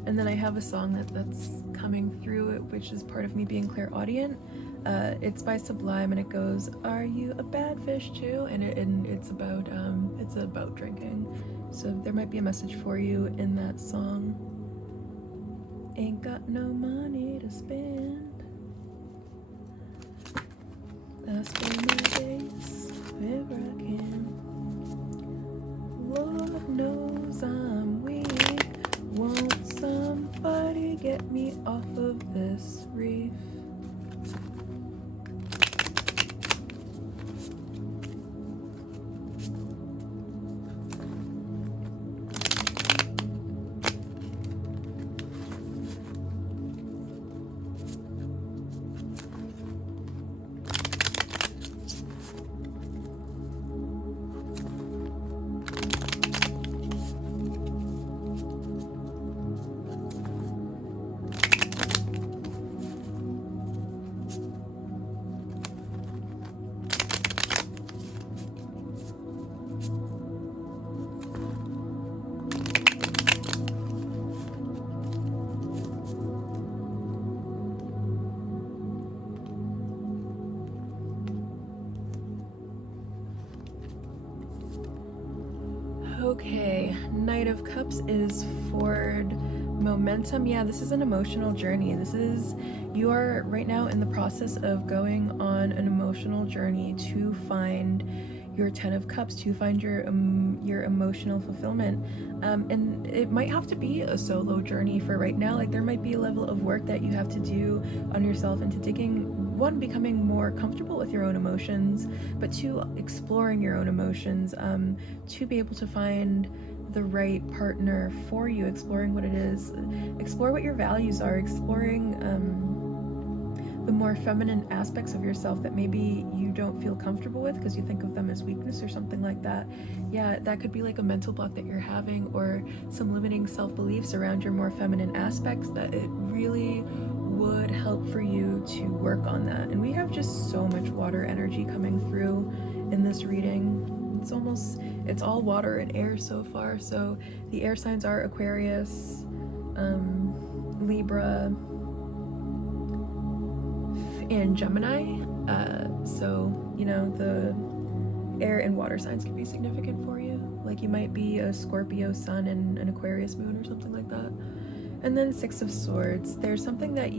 And then I have a song that's coming through, which is part of me being clairaudient. It's by Sublime, and it goes, "Are you a bad fish too?" And it's about drinking. So there might be a message for you in that song. Ain't got no money to spend. I spend my days wherever I can. Lord knows I'm weak. Won't somebody get me off of this reef? Okay, Knight of Cups is forward momentum. Yeah, this is an emotional journey. You are right now in the process of going on an emotional journey to find your 10 of Cups, to find your emotional fulfillment. And it might have to be a solo journey for right now. Like there might be a level of work that you have to do on yourself into becoming more comfortable with your own emotions, but two, exploring your own emotions, to be able to find the right partner for you, exploring what it is, explore what your values are, exploring the more feminine aspects of yourself that maybe you don't feel comfortable with because you think of them as weakness or something like that. Yeah, that could be like a mental block that you're having, or some limiting self-beliefs around your more feminine aspects, that it really would help for you to work on that. And we have just so much water energy coming through in this reading. It's all water and air so far. So the air signs are Aquarius, Libra, and Gemini. So, you know, the air and water signs can be significant for you. Like you might be a Scorpio sun and an Aquarius moon or something like that. And then Six of Swords. There's something that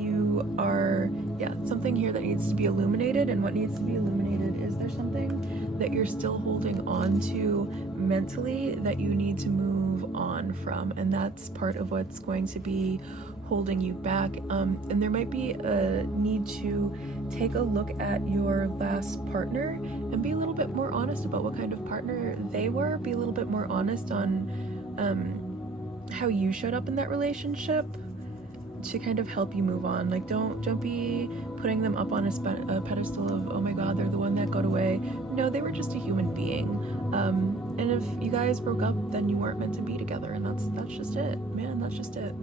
something here that needs to be illuminated. And what needs to be illuminated is there's something that you're still holding on to mentally that you need to move on from. And that's part of what's going to be holding you back. And there might be a need to take a look at your last partner and be a little bit more honest about what kind of partner they were. Be a little bit more honest on how you showed up in that relationship to kind of help you move on. Like don't be putting them up on a pedestal of, oh my god, they're the one that got away. No, they were just a human being. And if you guys broke up, then you weren't meant to be together, and that's just it, man. That's just it.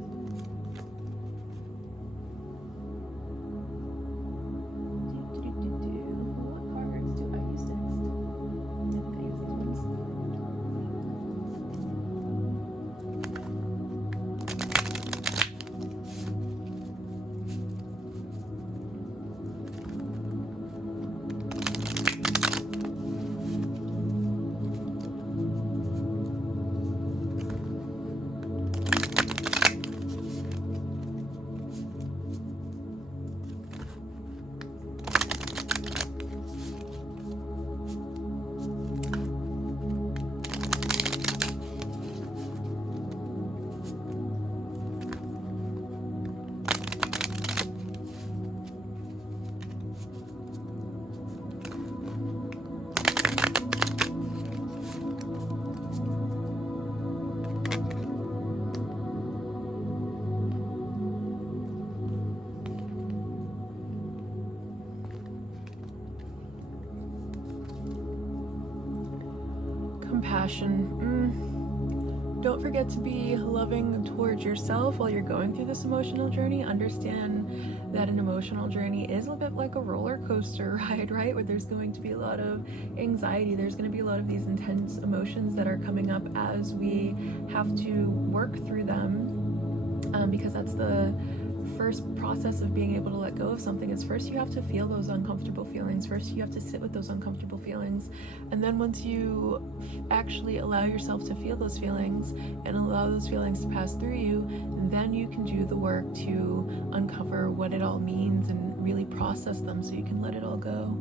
compassion. Don't forget to be loving towards yourself while you're going through this emotional journey. Understand that an emotional journey is a bit like a roller coaster ride, right? Where there's going to be a lot of anxiety. There's going to be a lot of these intense emotions that are coming up as we have to work through them, because that's the first process of being able to let go of something. Is first you have to feel those uncomfortable feelings. First you have to sit with those uncomfortable feelings, and then once you actually allow yourself to feel those feelings and allow those feelings to pass through you, then you can do the work to uncover what it all means and really process them so you can let it all go.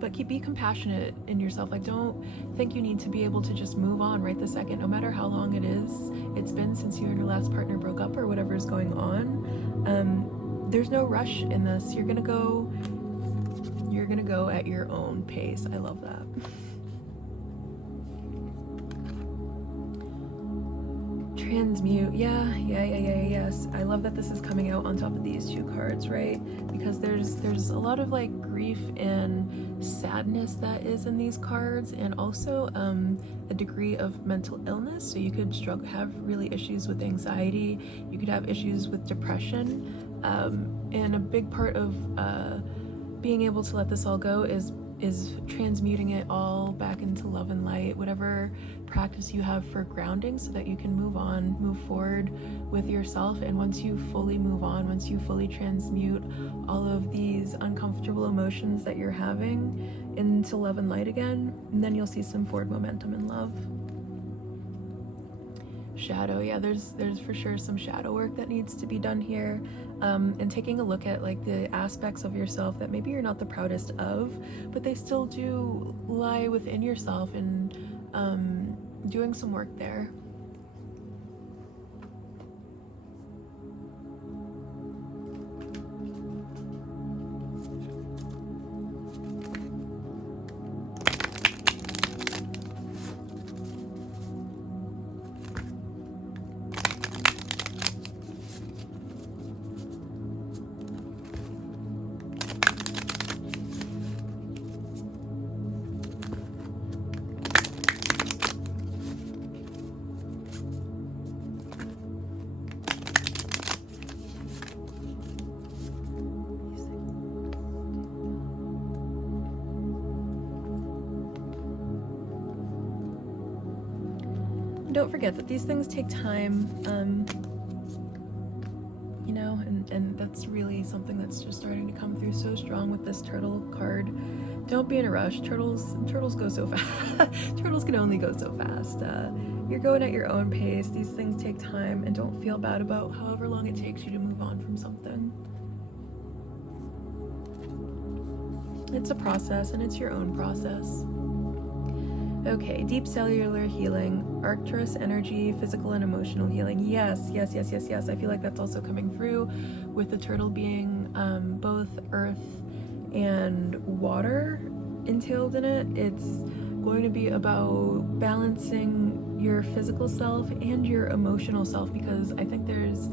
But be compassionate in yourself. Like, don't think you need to be able to just move on right this second, no matter how long it's been since you and your last partner broke up or whatever is going on. There's no rush in this. You're gonna go at your own pace. I love that. Transmute. Yes. I love that this is coming out on top of these two cards, right? Because there's a lot of like grief and sadness that is in these cards, and also a degree of mental illness. So you could have really issues with anxiety. You could have issues with depression, and a big part of being able to let this all go is transmuting it all back into love and light, whatever practice you have for grounding, so that you can move forward with yourself. And once you fully move on, once you fully transmute all of these uncomfortable emotions that you're having into love and light again, and then you'll see some forward momentum in love. Shadow, yeah, there's for sure some shadow work that needs to be done here, and taking a look at like the aspects of yourself that maybe you're not the proudest of, but they still do lie within yourself, and doing some work there. Don't forget that these things take time, you know, and that's really something that's just starting to come through so strong with this turtle card. Don't be in a rush. Turtles go so fast. Turtles can only go so fast. You're going at your own pace. These things take time, and don't feel bad about however long it takes you to move on from something. It's a process, and it's your own process. Okay, deep cellular healing, Arcturus energy, physical and emotional healing. Yes. I feel like that's also coming through with the turtle being both earth and water entailed in it. It's going to be about balancing your physical self and your emotional self, because I think there's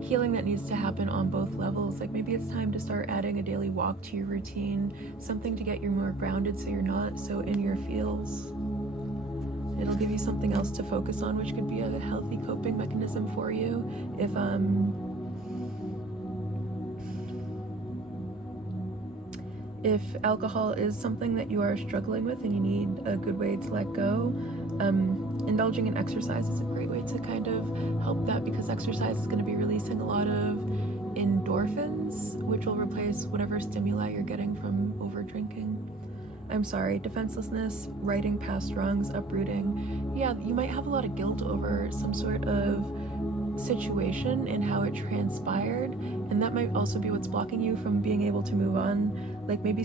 healing that needs to happen on both levels. Like maybe it's time to start adding a daily walk to your routine, something to get you more grounded so you're not so in your feels. It'll give you something else to focus on, which could be a healthy coping mechanism for you. If alcohol is something that you are struggling with and you need a good way to let go, indulging in exercise is a great way to kind of help that, because exercise is going to be releasing a lot of endorphins, which will replace whatever stimuli you're getting from over drinking. I'm sorry, defenselessness, righting past wrongs, uprooting. Yeah, you might have a lot of guilt over some sort of situation and how it transpired, and that might also be what's blocking you from being able to move on. Like maybe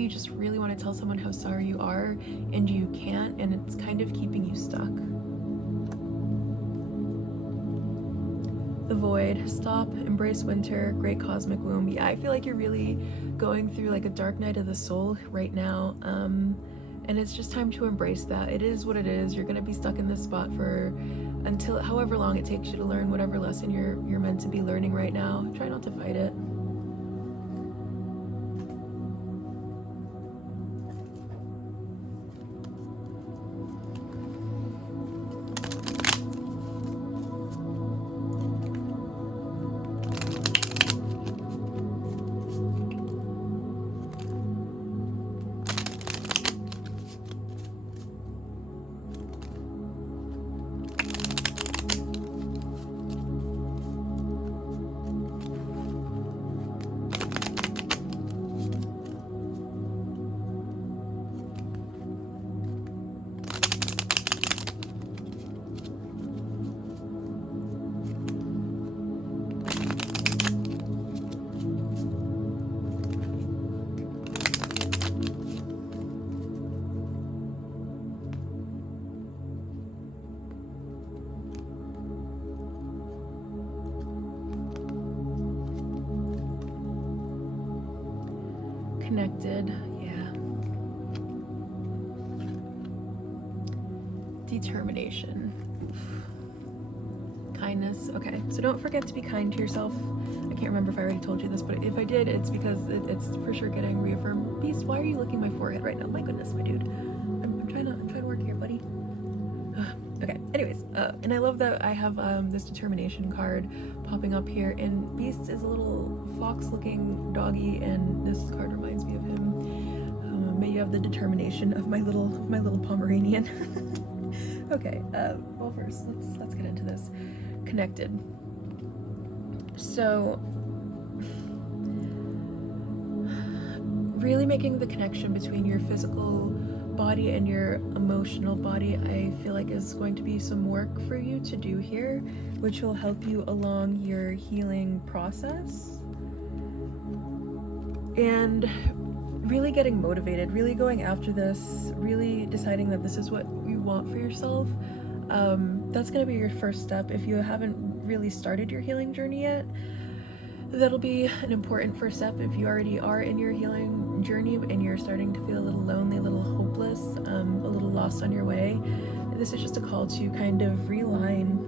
you just really want to tell someone how sorry you are and you can't, and it's kind of keeping you stuck. The void, stop, embrace winter, great cosmic womb. Yeah, I feel like you're really going through like a dark night of the soul right now, and it's just time to embrace that. It is what it is. You're gonna be stuck in this spot until however long it takes you to learn whatever lesson you're meant to be learning right now. Try not to fight it. connected. Yeah. Determination. Kindness. Okay, so don't forget to be kind to yourself. I can't remember if I already told you this, but if I did, it's because it's for sure getting reaffirmed. Beast, why are you licking my forehead right now? My goodness, my dude. I'm trying to work here, buddy. Okay, anyways, and I love that I have this determination card popping up here, and Beast is a little fox-looking doggy, and this card reminds me of him. May you have the determination of my little Pomeranian. Okay, well first, let's get into this. Connected. So, really making the connection between your physical body and your emotional body, I feel like is going to be some work for you to do here, which will help you along your healing process. And really getting motivated, really going after this, really deciding that this is what you want for yourself. That's going to be your first step. If you haven't really started your healing journey yet, that'll be an important first step. If you already are in your healing journey and you're starting to feel a little lonely, a little hopeless, a little lost on your way, this is just a call to kind of realign,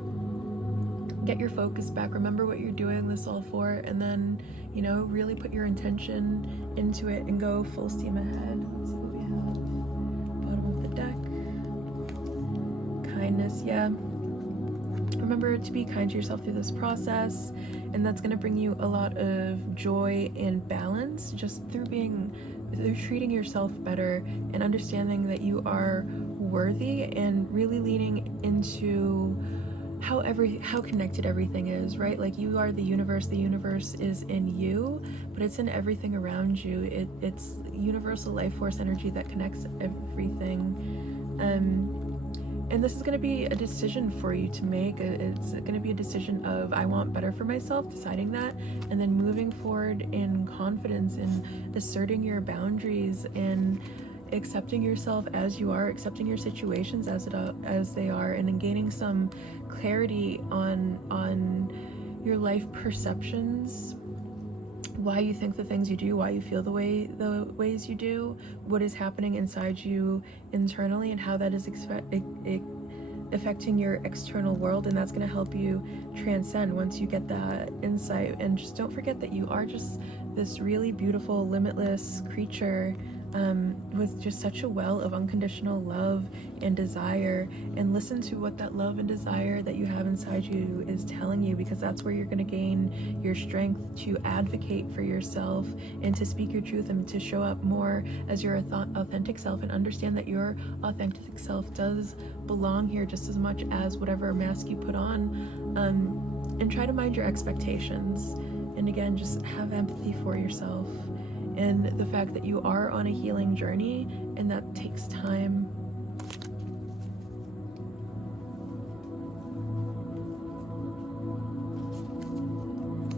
get your focus back, remember what you're doing this all for, and then, you know, really put your intention into it and go full steam ahead. Let's see what we have. Bottom of the deck. Kindness, yeah. Remember to be kind to yourself through this process, and that's going to bring you a lot of joy and balance just through treating yourself better and understanding that you are worthy, and really leaning into how connected everything is, right? Like, you are the universe is in you, but it's in everything around you. It's universal life force energy that connects everything. And this is going to be a decision for you to make. It's going to be a decision of, I want better for myself, deciding that, and then moving forward in confidence and asserting your boundaries and accepting yourself as you are, accepting your situations as they are, and then gaining some clarity on your life perceptions, why you think the things you do, why you feel the ways you do, what is happening inside you internally, and how that is affecting your external world. And that's going to help you transcend once you get that insight. And just don't forget that you are just this really beautiful, limitless creature, with just such a well of unconditional love and desire. And listen to what that love and desire that you have inside you is telling you, because that's where you're going to gain your strength to advocate for yourself and to speak your truth and to show up more as your authentic self, and understand that your authentic self does belong here just as much as whatever mask you put on. And try to mind your expectations, and again, just have empathy for yourself and the fact that you are on a healing journey, and that takes time.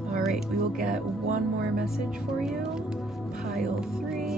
All right, we will get one more message for you. Pile 3.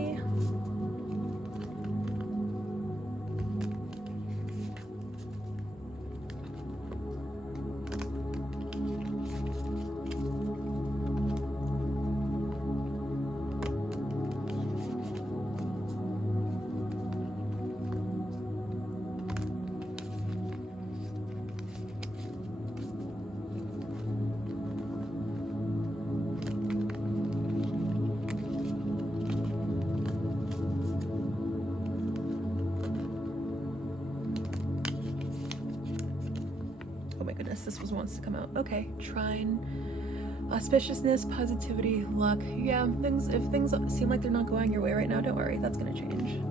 This was wants to come out. Okay, Trine. Auspiciousness, positivity, luck. Yeah, if things seem like they're not going your way right now, don't worry, that's gonna change.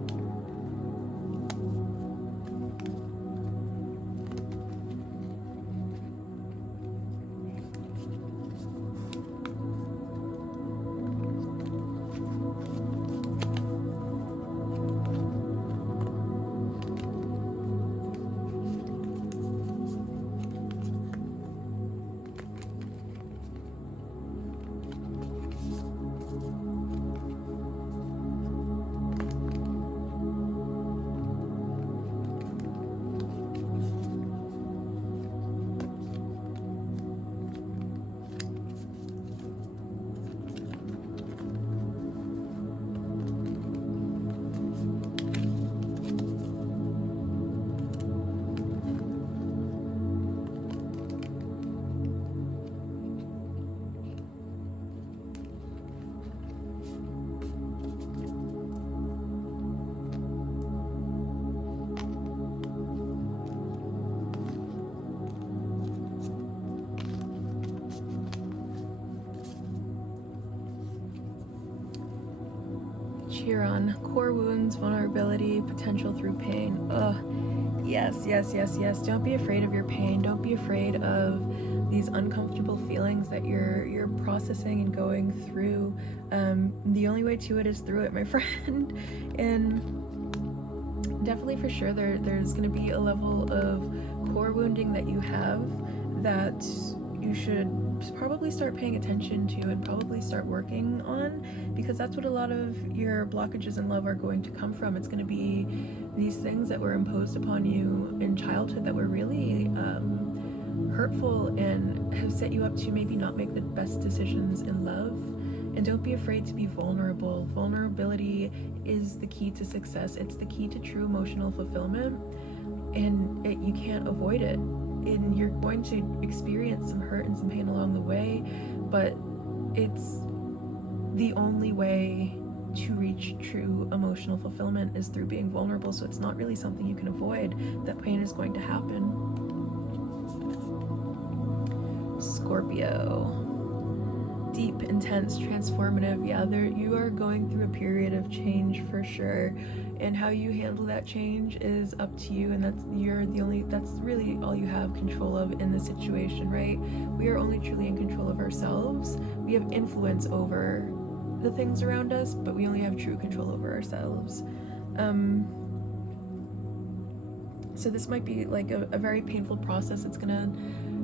here on core wounds, vulnerability, potential through pain. Ugh, yes, yes, yes, yes. Don't be afraid of your pain. Don't be afraid of these uncomfortable feelings that you're processing and going through. The only way to it is through it, my friend. And definitely for sure there's going to be a level of core wounding that you have that you should probably start paying attention to and probably start working on, because that's what a lot of your blockages in love are going to come from. It's going to be these things that were imposed upon you in childhood that were really hurtful and have set you up to maybe not make the best decisions in love. And don't be afraid to be vulnerable. Vulnerability is the key to success. It's the key to true emotional fulfillment, and you can't avoid it. And you're going to experience some hurt and some pain along the way, but it's the only way to reach true emotional fulfillment is through being vulnerable. So it's not really something you can avoid. That pain is going to happen. Scorpio. Deep, intense, transformative. Yeah, you are going through a period of change for sure, and how you handle that change is up to you, and that's really all you have control of in the situation, right? We are only truly in control of ourselves. We have influence over the things around us, but we only have true control over ourselves. So this might be like a very painful process. It's gonna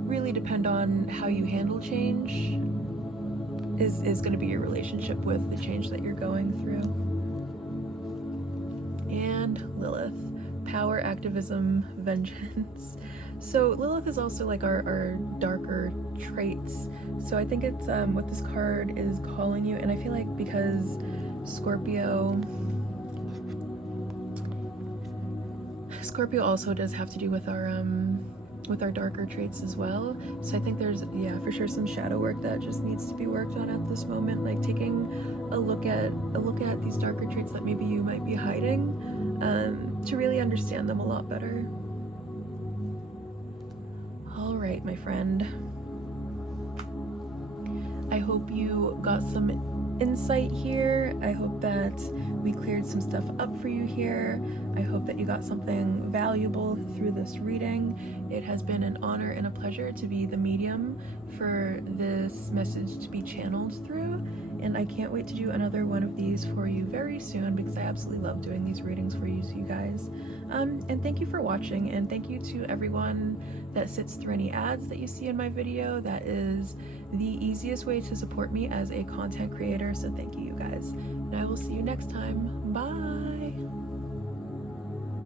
really depend on how you handle change. Is going to be your relationship with the change that you're going through. And Lilith, power, activism, vengeance. So Lilith is also like our darker traits. So I think it's what this card is calling you, and I feel like because Scorpio also does have to do with our darker traits as well. So I think there's, yeah, for sure some shadow work that just needs to be worked on at this moment, like taking a look at these darker traits that maybe you might be hiding, to really understand them a lot better. All right, my friend, I hope you got some insight here. I hope that we cleared some stuff up for you here. I hope that you got something valuable through this reading. It has been an honor and a pleasure to be the medium for this message to be channeled through, and I can't wait to do another one of these for you very soon, because I absolutely love doing these readings for you guys. And thank you for watching, and thank you to everyone that sits through any ads that you see in my video. That is the easiest way to support me as a content creator, so thank you guys, and I will see you next time. Bye.